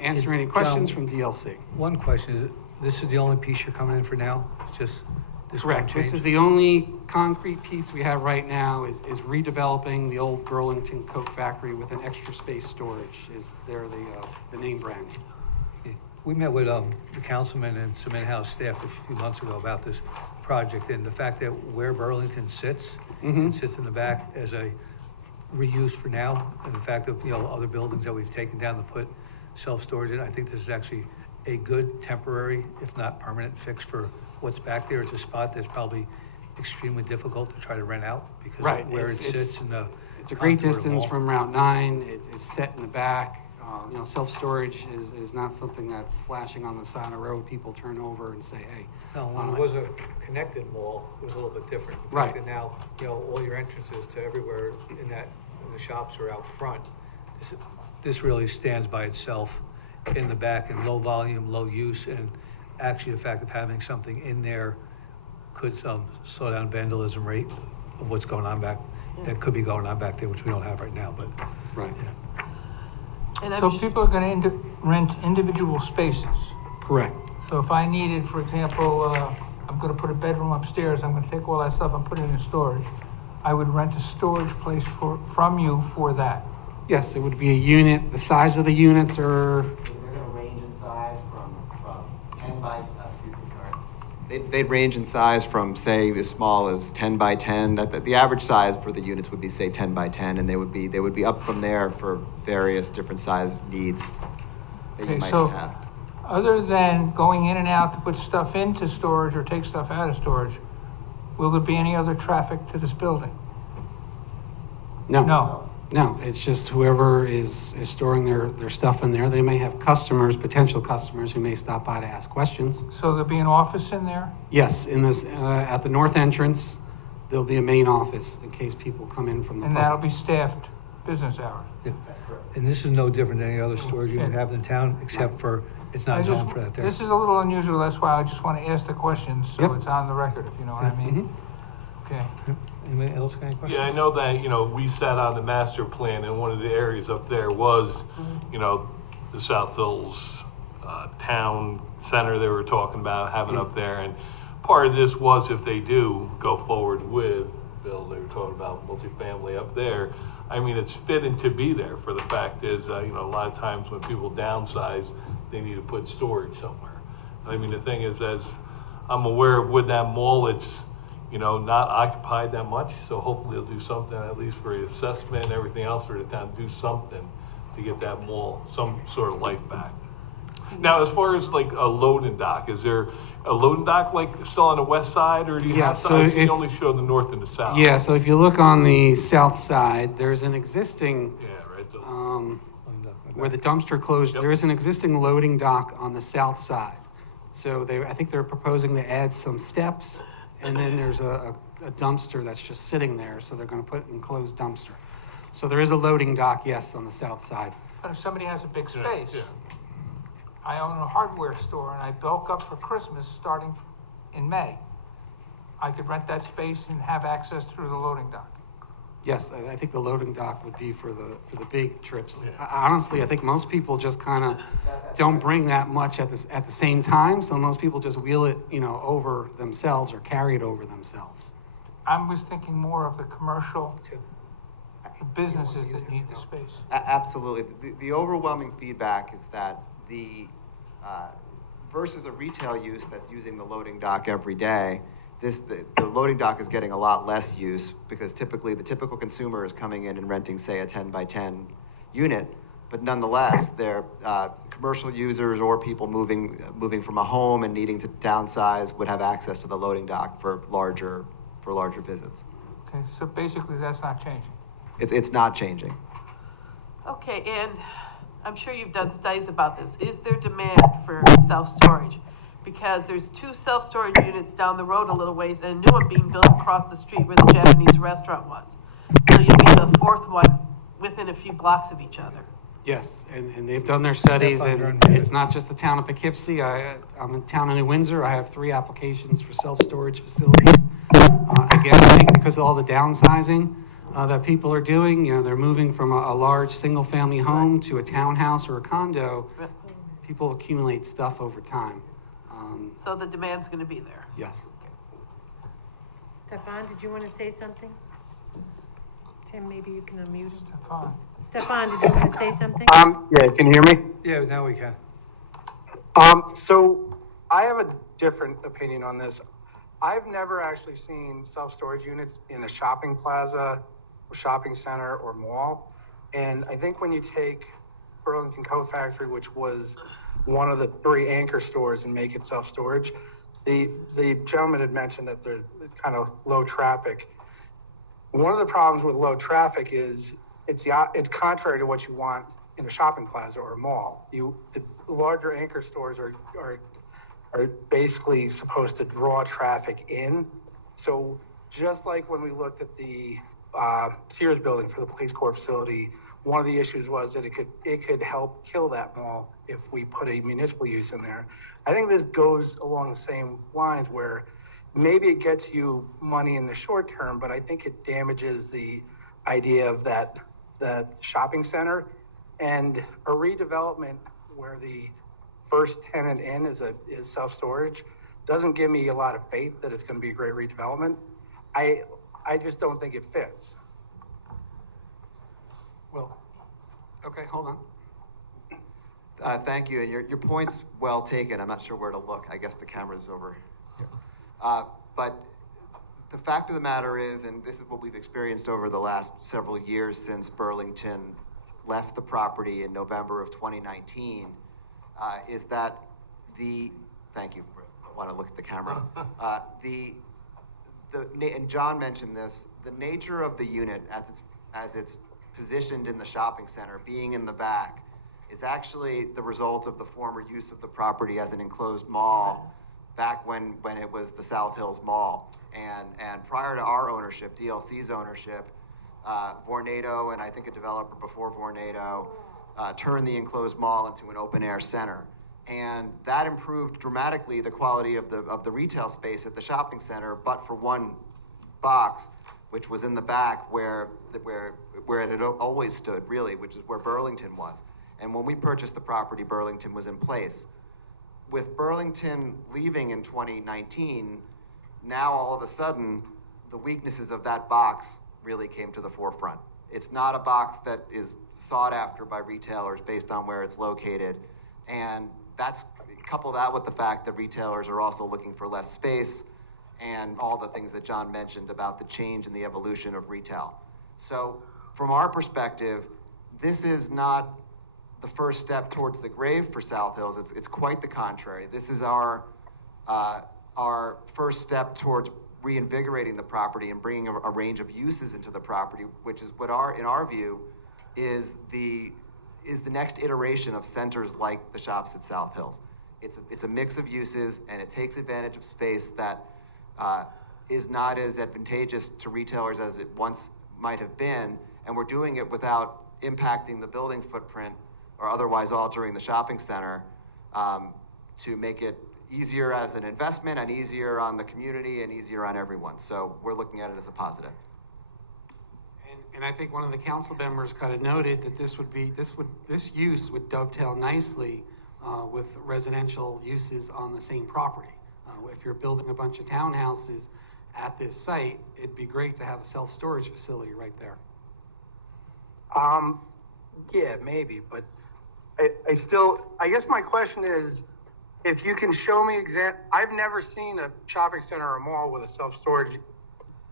answer any questions from DLC. One question, is this is the only piece you're coming in for now? It's just this one Correct. This change? is the only concrete piece we have right now is redeveloping the old Burlington Coat Factory with an extra space storage. They're the name brand. Okay. We met with the councilman and some in-house staff a few months ago about this project, and the fact that where Burlington sits, Mm-hmm. it sits in the back as a reuse for now, and the fact that other buildings that we've taken down to put self-storage in, I think this is actually a good temporary, if not permanent, fix for what's back there. It's a spot that's probably extremely difficult to try to rent out because Right. of where it sits in the. It's a great contour of the distance wall. from Route 9. It's set in the back. Self-storage is not something that's flashing on the side of the road. People turn over and say, hey. No, when it was a connected mall, it was a little bit different. The Right. fact that now, all your entrances to everywhere in the shops are out front. This really stands by itself in the back, and low volume, low use, and actually the fact of having something in there could slow down vandalism rate of what's going on that could be going on back there, which we don't have right now, but. Right. And I'm So sh- people are going to rent individual spaces. Correct. So if I needed, for example, I'm going to put a bedroom upstairs, I'm going to take all that stuff and put it in storage, I would rent a storage place from you for that. Yes, it would be a unit. The size of the units are, They're gonna range in size from 10 by, excuse me, sorry. They'd range in size from, say, as small as 10 by 10. The average size for the units would be, say, 10 by 10, and they would be up from there for various different size needs that you Okay, might so have. other than going in and out to put stuff into storage or take stuff out of storage, will there be any other traffic to this building? No. No, it's just whoever is storing their stuff in there. They may have customers, potential customers who may stop by to ask questions. So there'll be an office in there? Yes, in this, at the north entrance, there'll be a main office in case people come in from the And that'll public. be staffed? business hours. Yeah. And this is no different than any other stores you would have in town, except for it's I not just- zoned for that there. This is a little unusual, that's why I just want to ask the questions, so Yep. it's on the record, if you know what I mean. Okay. Anybody else got any questions? Yeah, I know that, we sat on the master plan, and one of the areas up there was, the South Hills Town Center they were talking about having up there. And part of this was if they do go forward with, Bill, they were talking about multifamily up there. I mean, it's fitting to be there, for the fact is, a lot of times when people downsize, they need to put storage somewhere. I mean, the thing is, as I'm aware of with that mall, it's, not occupied that much, so hopefully they'll do something, at least for the assessment and everything else, for the town, do something to get that mall some sort of life back. Now, as far as like a loading dock, is there a loading dock like still on the west side, or do you Yeah, have, so I see if- you only show the north and the south? Yeah, so if you look on the south side, there's an existing, Yeah, right, where the dumpster closed, Yep. there is an existing loading dock on the south side. So I think they're proposing to add some steps, and then there's a dumpster that's just sitting there, so they're gonna put an enclosed dumpster. So there is a loading dock, yes, on the south side. But if somebody has a big Yeah, space, yeah. I own a hardware store and I bulk up for Christmas starting in May. I could rent that space and have access through the loading dock. Yes, I think the loading dock would be for the big trips. Yeah. Honestly, I think most people just kind of don't bring that much at the same time, so most people just wheel it, over themselves or carry it over themselves. I was thinking more of the commercial, the businesses that need the space. Absolutely. The overwhelming feedback is that versus a retail use that's using the loading dock every day, the loading dock is getting a lot less use, because typically the typical consumer is coming in and renting, say, a 10 by 10 unit, but nonetheless, they're commercial users or people moving from a home and needing to downsize would have access to the loading dock for larger visits. Okay, so basically that's not changing. It's not changing. Okay, and I'm sure you've done studies about this. Is there demand for self-storage? Because there's 2 self-storage units down the road a little ways and a new one being built across the street where the Japanese restaurant was. So you'll be the 4th one within a few blocks of each other. Yes, and they've done their studies, Step and under. it's not just the town of Poughkeepsie. I'm in town of New Windsor. I have 3 applications for self-storage facilities. Again, I think because of all the downsizing that people are doing, they're moving from a large single-family home to a townhouse or a condo. People accumulate stuff over time. So the demand's gonna be there. Yes. Stefan, did you want to say something? Tim, maybe you can unmute him. Fine. Stefan, did you want to say something? Yeah, can you hear me? Yeah, now we can. So I have a different opinion on this. I've never actually seen self-storage units in a shopping plaza, or shopping center, or mall. And I think when you take Burlington Coat Factory, which was one of the 3 anchor stores, and make it self-storage, the gentleman had mentioned that there's kind of low traffic. One of the problems with low traffic is it's contrary to what you want in a shopping plaza or a mall. The larger anchor stores are basically supposed to draw traffic in. So just like when we looked at the Sears building for the police court facility, one of the issues was that it could help kill that mall if we put a municipal use in there. I think this goes along the same lines, where maybe it gets you money in the short term, but I think it damages the idea of that shopping center. And a redevelopment where the first tenant in is self-storage doesn't give me a lot of faith that it's going to be a great redevelopment. I just don't think it fits. Well, okay, hold on. Thank you, and your point's well taken. I'm not sure where to look. I guess the camera's over here. But the fact of the matter is, and this is what we've experienced over the last several years since Burlington left the property in November of 2019, is that thank you, I want to look at the camera. And John mentioned this, the nature of the unit as it's positioned in the shopping center, being in the back, is actually the result of the former use of the property as an enclosed mall back when it was the South Hills Mall. And prior to our ownership, DLC's ownership, Vornado, and I think a developer before Vornado, turned the enclosed mall into an open-air center. And that improved dramatically the quality of the retail space at the shopping center, but for one box, which was in the back where it had always stood, really, which is where Burlington was. And when we purchased the property, Burlington was in place. With Burlington leaving in 2019, now all of a sudden, the weaknesses of that box really came to the forefront. It's not a box that is sought after by retailers based on where it's located. And couple that with the fact that retailers are also looking for less space and all the things that John mentioned about the change and the evolution of retail. So from our perspective, this is not the first step towards the grave for South Hills. It's quite the contrary. This is our first step towards reinvigorating the property and bringing a range of uses into the property, which is what in our view is the next iteration of centers like the Shops at South Hills. It's a mix of uses, and it takes advantage of space that is not as advantageous to retailers as it once might have been, and we're doing it without impacting the building footprint or otherwise altering the shopping center to make it easier as an investment and easier on the community and easier on everyone. So we're looking at it as a positive. And I think one of the council members kind of noted that this use would dovetail nicely with residential uses on the same property. If you're building a bunch of townhouses at this site, it'd be great to have a self-storage facility right there. Yeah, maybe, but I guess my question is, if you can show me I've never seen a shopping center or a mall with a self-storage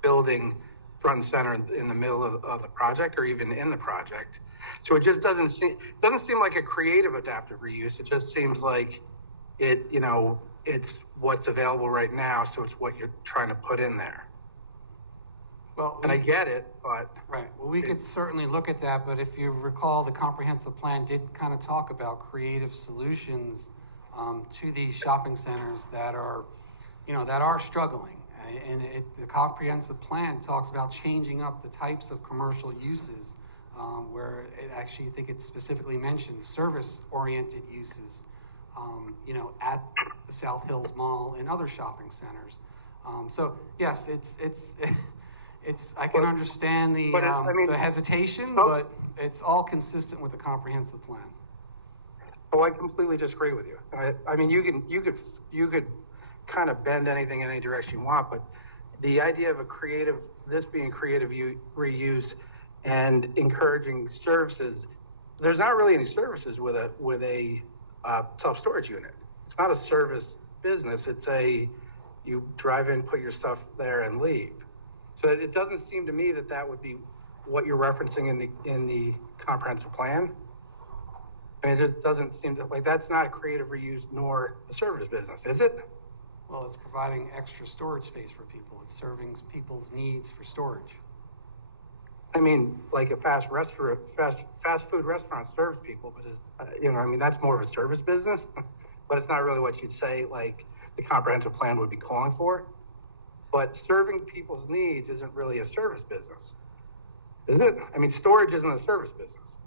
building front and center in the middle of the project or even in the project. So it just doesn't seem like a creative adaptive reuse. It just seems like it's what's available right now. So it's what you're trying to put in there. Well, and I get it, but. Right. Well, we could certainly look at that, but if you recall, the comprehensive plan did kind of talk about creative solutions to these shopping centers that are struggling. And the comprehensive plan talks about changing up the types of commercial uses, where it actually, I think it specifically mentions service-oriented uses, at the South Hills Mall and other shopping centers. So yes, I can understand the hesitation, but it's all consistent with the comprehensive plan. Oh, I completely disagree with you. I mean, you could kind of bend anything in any direction you want, but the idea of this being creative reuse and encouraging services, there's not really any services with a self-storage unit. It's not a service business. It's you drive in, put your stuff there, and leave. So it doesn't seem to me that would be what you're referencing in the comprehensive plan. I mean, it just doesn't seem like that's not a creative reuse nor a service business, is it? Well, it's providing extra storage space for people. It's serving people's needs for storage. I mean, like a fast food restaurant serves people, but that's more of a service business, but it's not really what you'd say like the comprehensive plan would be calling for. But serving people's needs isn't really a service business, is it? I mean, storage isn't a service business.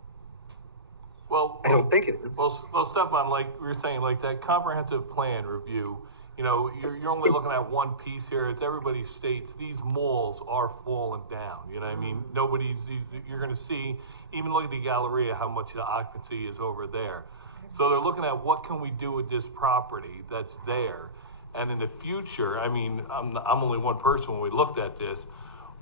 Well, I don't think it is. Well, Stefan, like we were saying, like that comprehensive plan review, you're only looking at one piece here. As everybody states, these malls are falling down. You know what I mean? You're going to see, even look at the Galleria, how much the occupancy is over there. So they're looking at what can we do with this property that's there. And in the future, I mean, I'm only one person when we looked at this,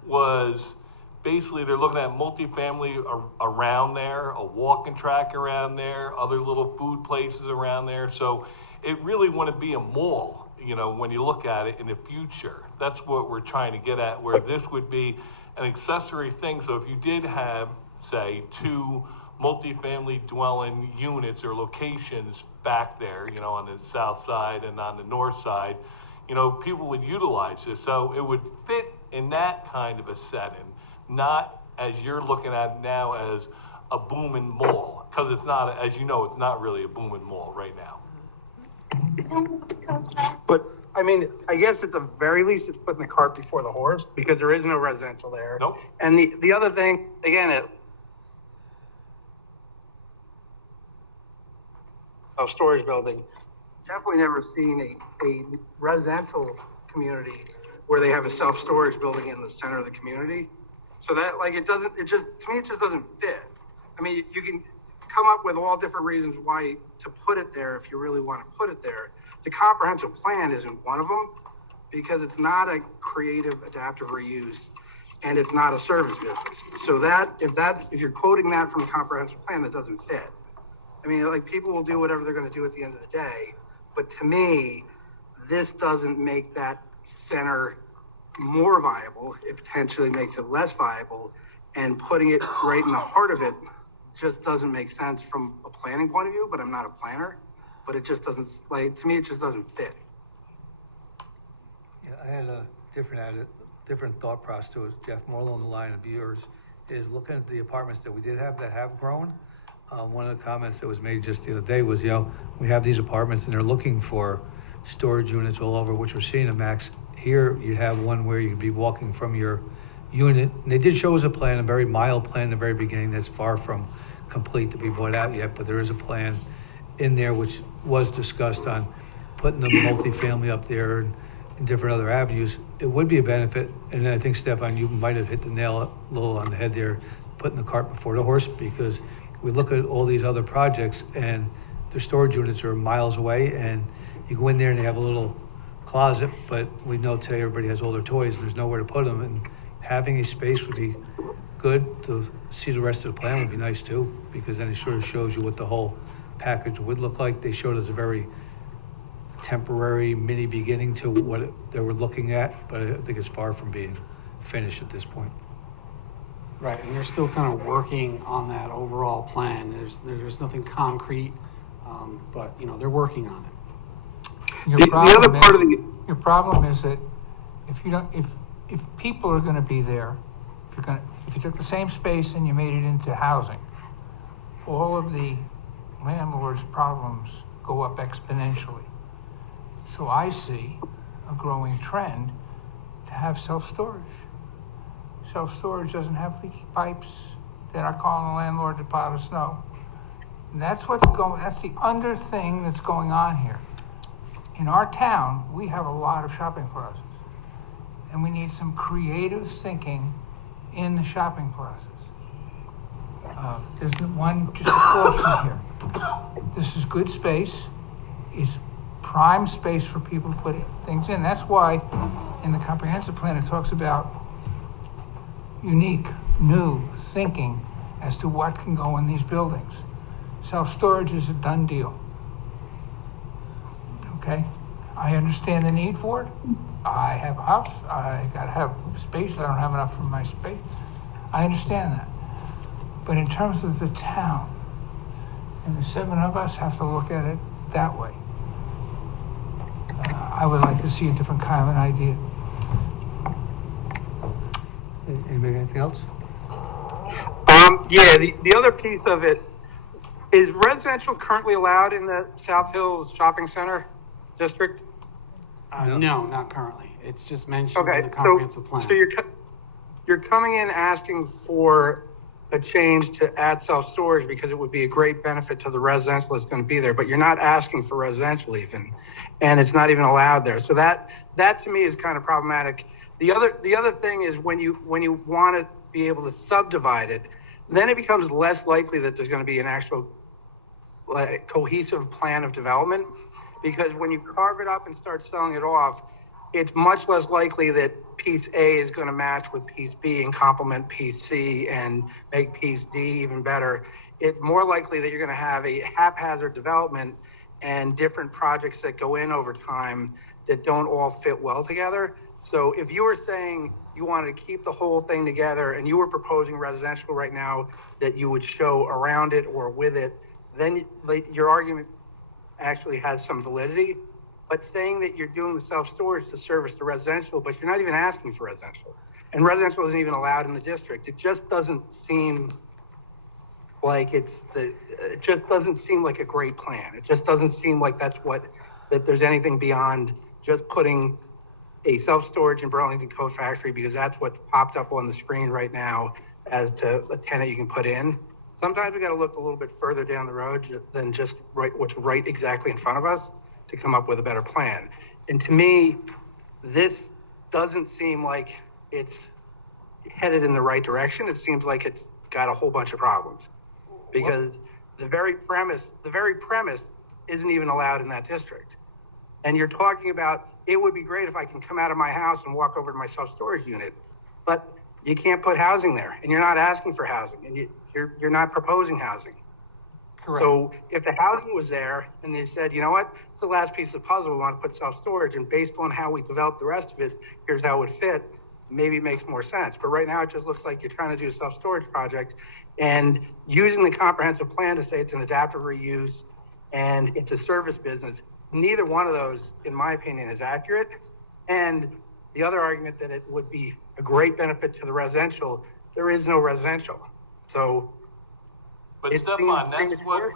was basically they're looking at multifamily around there, a walking track around there, other little food places around there. So it really wouldn't be a mall, when you look at it in the future. That's what we're trying to get at, where this would be an accessory thing. So if you did have, say, 2 multifamily dwelling units or locations back there, on the south side and on the north side, people would utilize this. So it would fit in that kind of a setting, not as you're looking at now as a booming mall, because it's not, as you know, it's not really a booming mall right now. But I mean, I guess at the very least, it's putting the cart before the horse because there is no residential there. Nope. And the other thing, again, storage building, definitely never seen a residential community where they have a self-storage building in the center of the community. So that, like, to me, it just doesn't fit. I mean, you can come up with all different reasons why to put it there if you really want to put it there. The comprehensive plan isn't one of them because it's not a creative adaptive reuse and it's not a service business. So if you're quoting that from a comprehensive plan, that doesn't fit. I mean, like, people will do whatever they're going to do at the end of the day, but to me, this doesn't make that center more viable. It potentially makes it less viable, and putting it right in the heart of it just doesn't make sense from a planning point of view, but I'm not a planner, but it just doesn't, like, to me, it just doesn't fit. Yeah, I had a different thought process to it, Jeff, more along the line of yours, is looking at the apartments that we did have that have grown. One of the comments that was made just the other day was, we have these apartments and they're looking for storage units all over, which we're seeing at Max. Here, you have one where you could be walking from your unit. And they did show us a plan, a very mild plan in the very beginning that's far from complete to be brought out yet, but there is a plan in there which was discussed on putting the multifamily up there and different other avenues. It would be a benefit, and I think, Stefan, you might have hit the nail a little on the head there, putting the cart before the horse, because we look at all these other projects and the storage units are miles away, and you go in there and they have a little closet, but we know today everybody has all their toys and there's nowhere to put them, and having a space would be good. To see the rest of the plan would be nice too, because then it sort of shows you what the whole package would look like. They showed us a very temporary mini beginning to what they were looking at, but I think it's far from being finished at this point. Right, and they're still kind of working on that overall plan. There's nothing concrete, but, they're working on it. The other part of Your problem is that if people are gonna be there, if you took the same space and you made it into housing, all of the landlord's problems go up exponentially. So I see a growing trend to have self-storage. Self-storage doesn't have leaky pipes. They're not calling the landlord to pile the snow. And that's the under thing that's going on here. In our town, we have a lot of shopping plazas. And we need some creative thinking in the shopping plazas. There's one just across from here. This is good space. It's prime space for people to put things in. That's why in the comprehensive plan, it talks about unique, new thinking as to what can go in these buildings. Self-storage is a done deal. Okay? I understand the need for it. I have a house. I gotta have space. I don't have enough for my space. I understand that. But in terms of the town, and the 7 of us have to look at it that way. I would like to see a different kind of an idea. Anybody, anything else? Yeah, the other piece of it is residential currently allowed in the South Hills Shopping Center district? No, not currently. It's just mentioned Okay, in the comprehensive plan. so you're coming in asking for a change to add self-storage because it would be a great benefit to the residential that's going to be there, but you're not asking for residential even, and it's not even allowed there. So that to me is kind of problematic. The other thing is when you want to be able to subdivide it, then it becomes less likely that there's going to be an actual cohesive plan of development, because when you carve it up and start selling it off, it's much less likely that piece A is going to match with piece B and complement piece C and make piece D even better. It's more likely that you're going to have a haphazard development and different projects that go in over time that don't all fit well together. So if you were saying you wanted to keep the whole thing together and you were proposing residential right now that you would show around it or with it, then your argument actually has some validity. But saying that you're doing the self-storage to service the residential, but you're not even asking for residential, and residential isn't even allowed in the district, it just doesn't seem like it just doesn't seem like a great plan. It just doesn't seem like that there's anything beyond just putting a self-storage in Burlington Coat Factory because that's what popped up on the screen right now as to a tenant you can put in. Sometimes we got to look a little bit further down the road than just what's right exactly in front of us to come up with a better plan. And to me, this doesn't seem like it's headed in the right direction. It seems like it's got a whole bunch of problems because the very premise isn't even allowed in that district. And you're talking about, it would be great if I can come out of my house and walk over to my self-storage unit, but you can't put housing there, and you're not asking for housing, and you're not proposing housing. Correct. So if the housing was there and they said, you know what, it's the last piece of the puzzle, we want to put self-storage, and based on how we develop the rest of it, here's how it would fit, maybe it makes more sense. But right now it just looks like you're trying to do a self-storage project and using the comprehensive plan to say it's an adaptive reuse and it's a service business. Neither one of those, in my opinion, is accurate. And the other argument that it would be a great benefit to the residential, there is no residential. So But it seems Stefan, premature.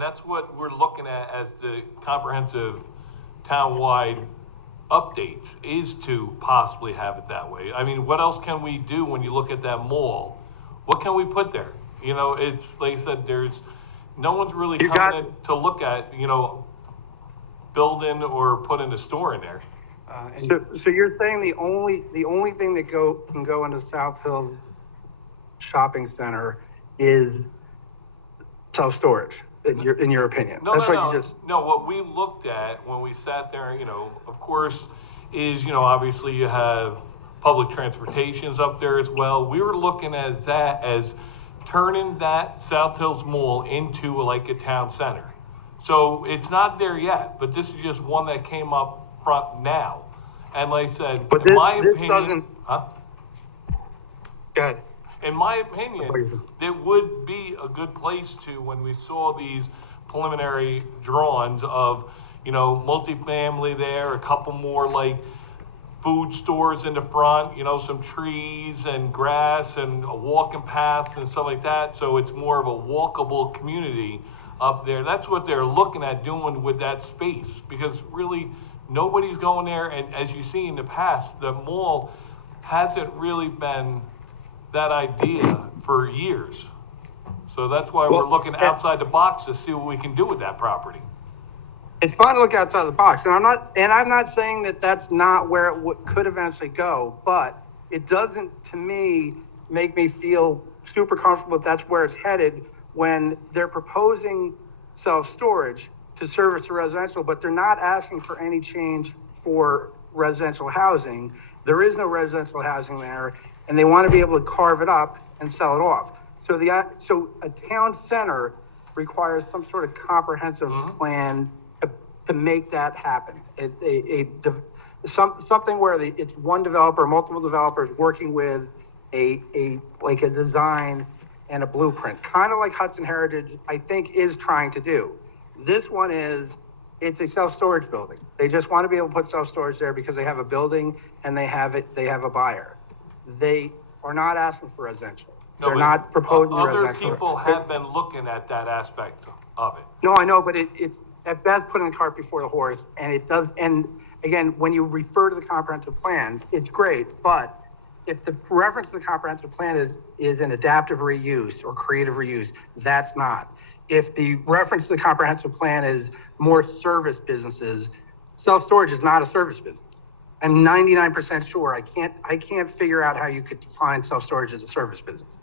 that's what we're looking at as the comprehensive town-wide updates, is to possibly have it that way. I mean, what else can we do when you look at that mall? What can we put there? You know, it's, like I said, no one's really coming to look at, building or putting a store in there. So you're saying the only thing that can go into South Hills Shopping Center is self-storage, in your opinion? No, what we looked at when we sat there, of course, is, obviously you have public transportations up there as well. We were looking at that as turning that South Hills Mall into like a town center. So it's not there yet, but this is just one that came up front now. And like I said, But in my this opinion, doesn't. huh? Go ahead. In my opinion, it would be a good place to, when we saw these preliminary drawings of, multifamily there, a couple more like food stores in the front, some trees and grass and walking paths and stuff like that. So it's more of a walkable community up there. That's what they're looking at doing with that space, because really nobody's going there. And as you see in the past, the mall hasn't really been that idea for years. So that's why we're looking outside the box to see what we can do with that property. It's fine to look outside the box, and I'm not saying that that's not where it could eventually go, but it doesn't, to me, make me feel super comfortable that that's where it's headed when they're proposing self-storage to service the residential, but they're not asking for any change for residential housing. There is no residential housing there, and they want to be able to carve it up and sell it off. So a town center requires some sort of comprehensive plan to make that happen. Something where it's one developer, multiple developers working with a design and a blueprint, kind of like Hudson Heritage, I think, is trying to do. This one it's a self-storage building. They just want to be able to put self-storage there because they have a building and they have a buyer. They are not asking for residential. They're not proposing residential. Other people have been looking at that aspect of it. No, I know, but it's at best putting the cart before the horse, and it does. And again, when you refer to the comprehensive plan, it's great, but if the reference to the comprehensive plan is an adaptive reuse or creative reuse, that's not. If the reference to the comprehensive plan is more service businesses, self-storage is not a service business. I'm 99% sure. I can't figure out how you could define self-storage as a service business,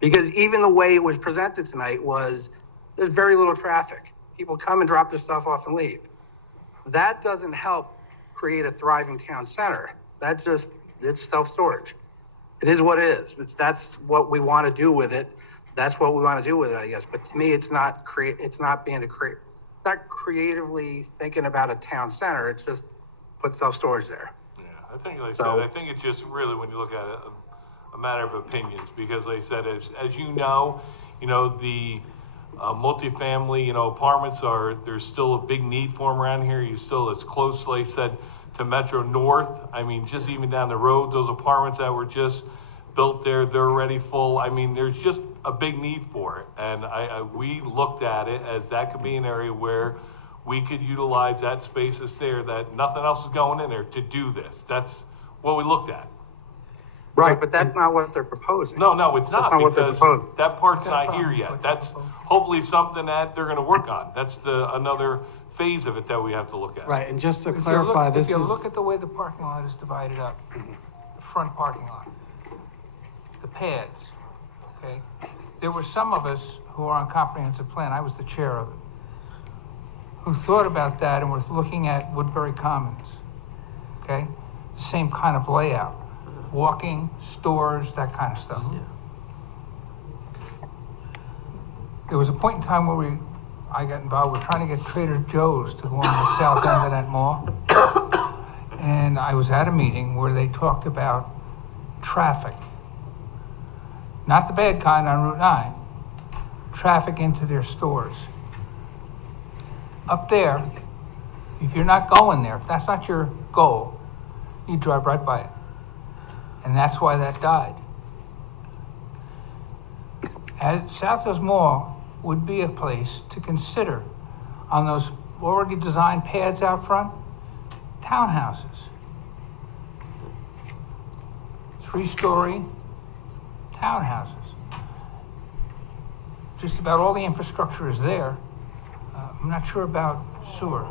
because even the way it was presented tonight was there's very little traffic. People come and drop their stuff off and leave. That doesn't help create a thriving town center. It's self-storage. It is what it is. That's what we want to do with it. That's what we want to do with it, I guess. But to me, it's not creatively thinking about a town center. It's just put self-storage there. Yeah, I think, like I said, I think it's just really, when you look at it, a matter of opinions, because like I said, as you know, the multifamily, apartments there's still a big need for them around here. It's close, like I said, to Metro North. I mean, just even down the road, those apartments that were just built there, they're already full. I mean, there's just a big need for it. And we looked at it as that could be an area where we could utilize that space that's there, that nothing else is going in there to do this. That's what we looked at. Right, but that's not what they're proposing. No, it's That's not, not what they're because proposing. that part's That not problem here is yet. what they're That's proposing. hopefully something that they're gonna work on. That's another phase of it that we have to look at. Right, and just to If you clarify, look- this If you is, look at the way the parking lot is divided up, the front parking lot, the pads, okay? There were some of us who are on comprehensive plan, I was the chair of it, who thought about that and was looking at Woodbury Commons, okay? The same kind of layout, walking, stores, that kind of stuff. There was a point in time where I got involved with trying to get Trader Joe's to go on the south end of that mall. And I was at a meeting where they talked about traffic. Not the bad kind on Route 9, traffic into their stores. Up there, if you're not going there, if that's not your goal, you drive right by it. And that's why that died. South Hills Mall would be a place to consider on those already designed pads out front, townhouses. 3-story townhouses. Just about all the infrastructure is there. I'm not sure about sewer.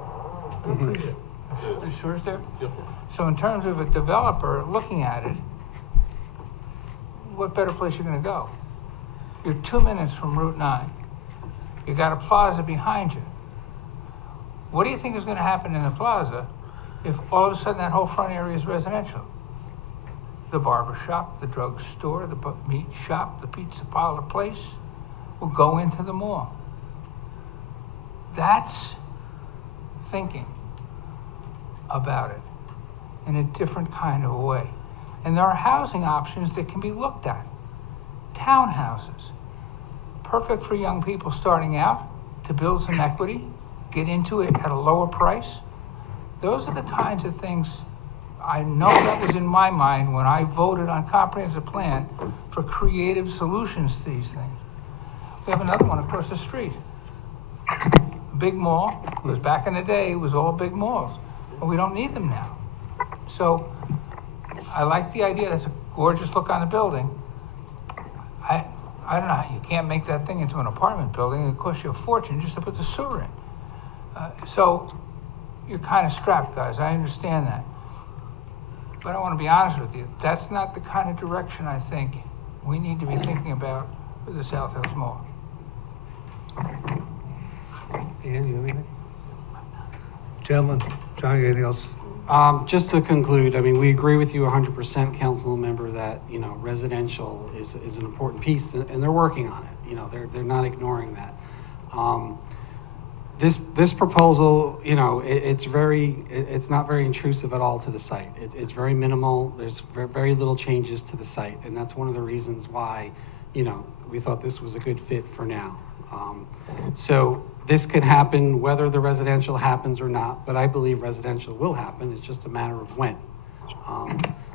The sewer's there? Yep. So in terms of a developer looking at it, what better place you're gonna go? You're 2 minutes from Route 9. You got a plaza behind you. What do you think is gonna happen in the plaza if all of a sudden that whole front area is residential? The barber shop, the drugstore, the meat shop, the pizza parlor place will go into the mall. That's thinking about it in a different kind of a way. And there are housing options that can be looked at. Townhouses, perfect for young people starting out to build some equity, get into it at a lower price. Those are the kinds of things I know that was in my mind when I voted on comprehensive plan for creative solutions to these things. We have another one across the street. Big mall, it was back in the day, it was all big malls, but we don't need them now. So I like the idea, that's a gorgeous look on the building. I don't know, you can't make that thing into an apartment building, it costs you a fortune just to put the sewer in. So you're kind of strapped, guys, I understand that. But I want to be honest with you, that's not the kind of direction I think we need to be thinking about for the South Hills Mall. Ian, you have anything? Gentlemen, John, you got anything else? just to conclude, I mean, we agree with you 100%, council member, that, you know, residential is an important piece, and they're working on it. You know, they're not ignoring that. This proposal, you know, it's not very intrusive at all to the site. It's very minimal. There's very little changes to the site, and that's one of the reasons why, you know, we thought this was a good fit for now. So this could happen whether the residential happens or not, but I believe residential will happen. It's just a matter of when.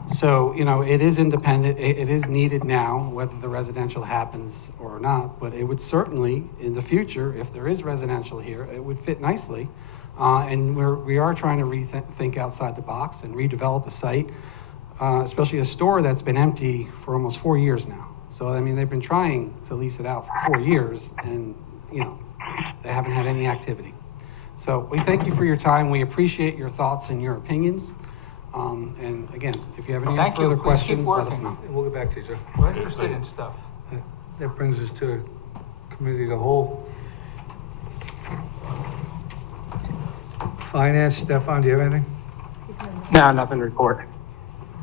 So, you know, it is independent. It is needed now, whether the residential happens or not, but it would certainly, in the future, if there is residential here, it would fit nicely. And we are trying to rethink outside the box and redevelop a site, especially a store that's been empty for almost 4 years now. So, I mean, they've been trying to lease it out for 4 years, and, you know, they haven't had any activity. So we thank you for your time. We appreciate your thoughts and your opinions. And again, if you have any Thank you. further Please keep questions, let us working. know. We'll get back to you, Joe. We're interested in stuff. That brings us to committee of the whole. Finance, Stefan, do you have anything? No, nothing to report.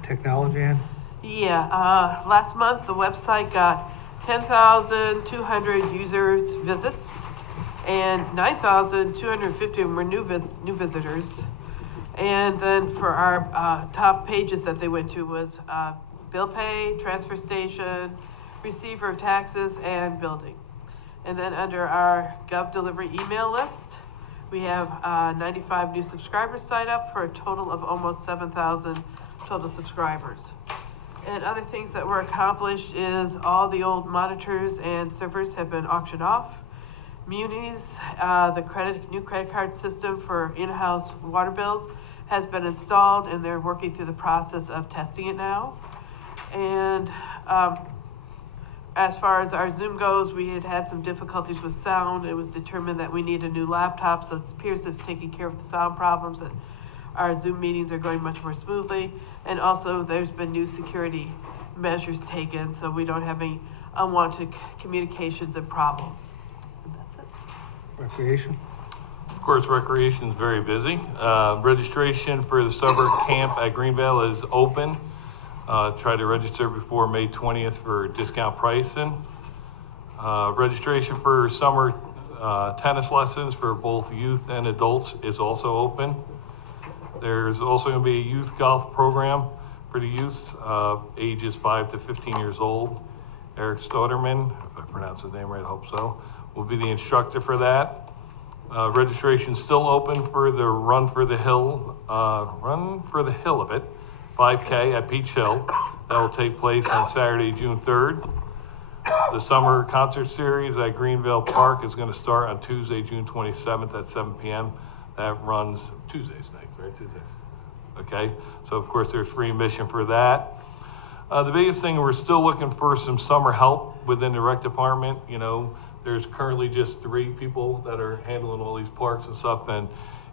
Technology, Ann? Yeah, last month, the website got 10,200 users visits, and 9,250 of them were new visitors. And then for our top pages that they went to was bill pay, transfer station, receiver of taxes, and building. And then under our Gov Delivery email list, we have 95 new subscribers signed up for a total of almost 7,000 total subscribers. And other things that were accomplished is all the old monitors and servers have been auctioned off. Munis, the new credit card system for in-house water bills has been installed, and they're working through the process of testing it now. And as far as our Zoom goes, we had some difficulties with sound. It was determined that we need a new laptop, so Pearson's taking care of the sound problems, and our Zoom meetings are going much more smoothly. And also, there's been new security measures taken, so we don't have any unwanted communications and problems. And that's it. Recreation? Of course, recreation is very busy. Registration for the summer camp at Greenvale is open. Try to register before May 20th for discount pricing. Registration for summer tennis lessons for both youth and adults is also open. There's also going to be a youth golf program for the youth ages 5 to 15 years old. Eric Stoderman, if I pronounce his name right, I hope so, will be the instructor for that. Registration still open for the Run for the Hill of it, 5K at Peach Hill. That will take place on Saturday, June 3rd. The summer concert series at Greenvale Park is going to start on Tuesday, June 27th at 7 p.m. That runs Tuesdays nights, right? Tuesdays. Okay, so of course there's free admission for that. The biggest thing, we're still looking for some summer help within the rec department. You know, there's currently just 3 people that are handling all these parks and stuff, and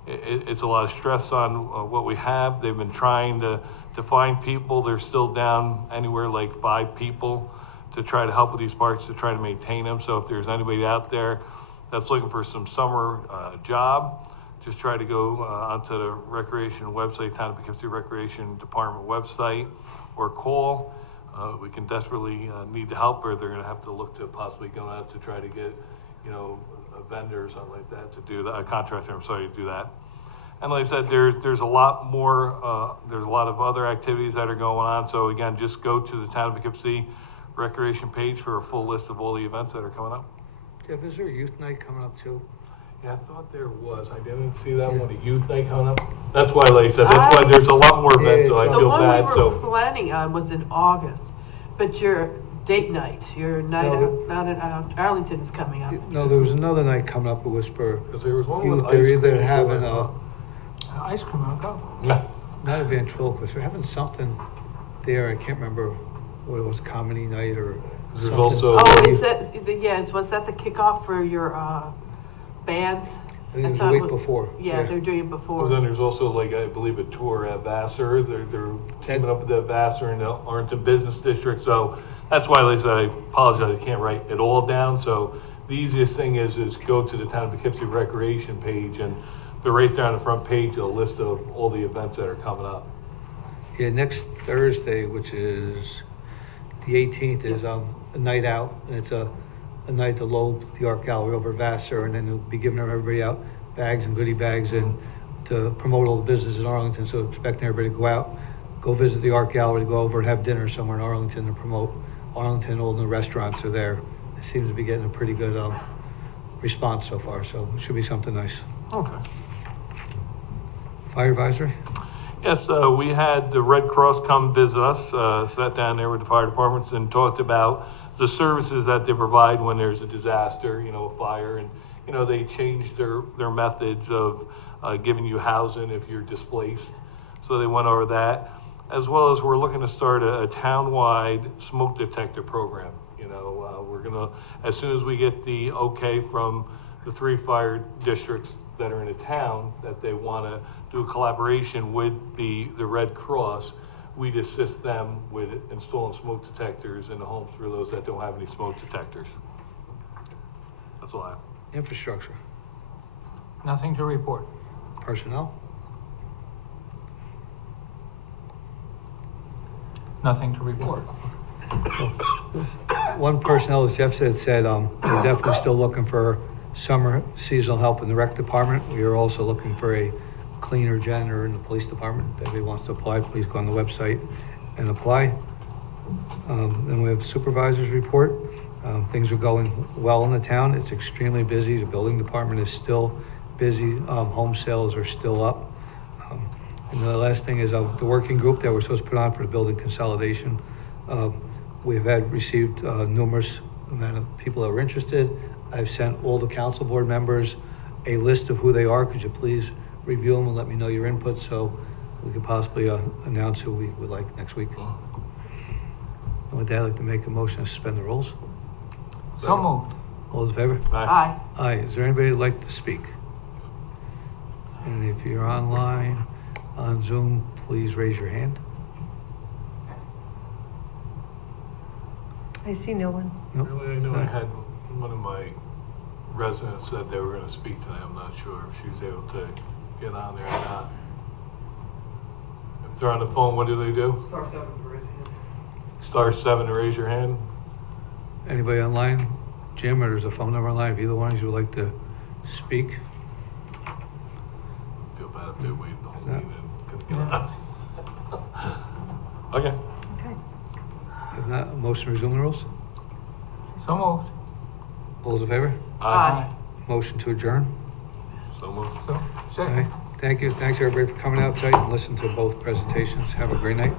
it's a lot of stress on what we have. They've been trying to find people. They're still down anywhere like 5 people to try to help with these parks, to try to maintain them. So if there's anybody out there that's looking for some summer job, just try to go onto the recreation website, Town of Poughkeepsie Recreation Department website, or call. We can desperately need the help, or they're going to have to look to possibly go out to try to get, you know, a vendor or something like that to do that, a contractor, I'm sorry, to do that. And like I said, there's a lot more, there's a lot of other activities that are going on. So again, just go to the Town of Poughkeepsie Recreation page for a full list of all the events that are coming up. Jeff, is there a youth night coming up too? Yeah, I thought there was. I didn't see that one, a youth night coming up. That's why, like I said, that's why there's a lot more events, so I The feel The bad, one we were so. planning on was in August, but your date night, your night No, out in Arlington is coming up. No, there was another night coming up, it was for Because there was one with youth, ice they're either cream. having a, Ice cream, I'll go. Yeah. not a ventriloquist, they're having something there, I can't remember what it was, comedy night or There's something. also- Oh, is that, yes, was that the kickoff for your bands? I think it was thought the week before. Yeah, they're doing it before. Because then there's also, like, I believe, a tour at Vassar. They're teaming up with the Vassar and the Arlington Business District. So that's why, like I said, I apologize, I can't write it all down. So the easiest thing is go to the Town of Poughkeepsie Recreation page, and they're right there on the front page, a list of all the events that are coming up. Yeah, next Thursday, which is the 18th, is a night out. And it's a night at the Loeb, the Art Gallery over at Vassar, and then they'll be giving everybody out bags and goodie bags and to promote all the business in Arlington. So expecting everybody to go out, go visit the Art Gallery, go over and have dinner somewhere in Arlington to promote Arlington. All the restaurants are there. It seems to be getting a pretty good response so far, so it should be something nice. Okay. Fire advisory? Yes, we had the Red Cross come visit us, sat down there with the fire departments and talked about the services that they provide when there's a disaster, you know, a fire, and, you know, they changed their methods of giving you housing if you're displaced. So they went over that, as well as we're looking to start a town-wide smoke detector program. You know, we're gonna, as soon as we get the okay from the 3 fire districts that are in a town, that they wanna do a collaboration with the Red Cross, we'd assist them with installing smoke detectors in the homes for those that don't have any smoke detectors. That's all I have. Infrastructure? Nothing to report. Personnel? Nothing to report. One personnel, as Jeff said, we're definitely still looking for summer seasonal help in the rec department. We are also looking for a cleaner janitor in the police department. If anybody wants to apply, please go on the website and apply. Then we have supervisor's report. Things are going well in the town. It's extremely busy. The building department is still busy. Home sales are still up. And the last thing is the working group that we're supposed to put on for the building consolidation. We've received numerous amount of people that were interested. I've sent all the council board members a list of who they are. Could you please review them and let me know your input so we could possibly announce who we would like next week? And with that, I'd like to make a motion to suspend the rules. So moved. All those in favor? Aye. Aye. Is there anybody who'd like to speak? And if you're online, on Zoom, please raise your hand. I see no one. Nope. Really, I know I had one of my residents said they were gonna speak tonight. I'm not sure if she was able to get on there or not. If they're on the phone, what do they do? Star 7 to raise hand. Star 7 to raise your hand. Anybody online? Jim, or there's a phone number online, if either one of you would like to speak? Feel bad if they wait the whole Yeah. meeting and couldn't get on. Okay. Okay. If not, a motion to resume the rules? So moved. All those in favor? Aye. Motion to adjourn? So moved. So, Aye. second. Thank you. Thanks, everybody, for coming out tonight and listening to both presentations. Have a great night.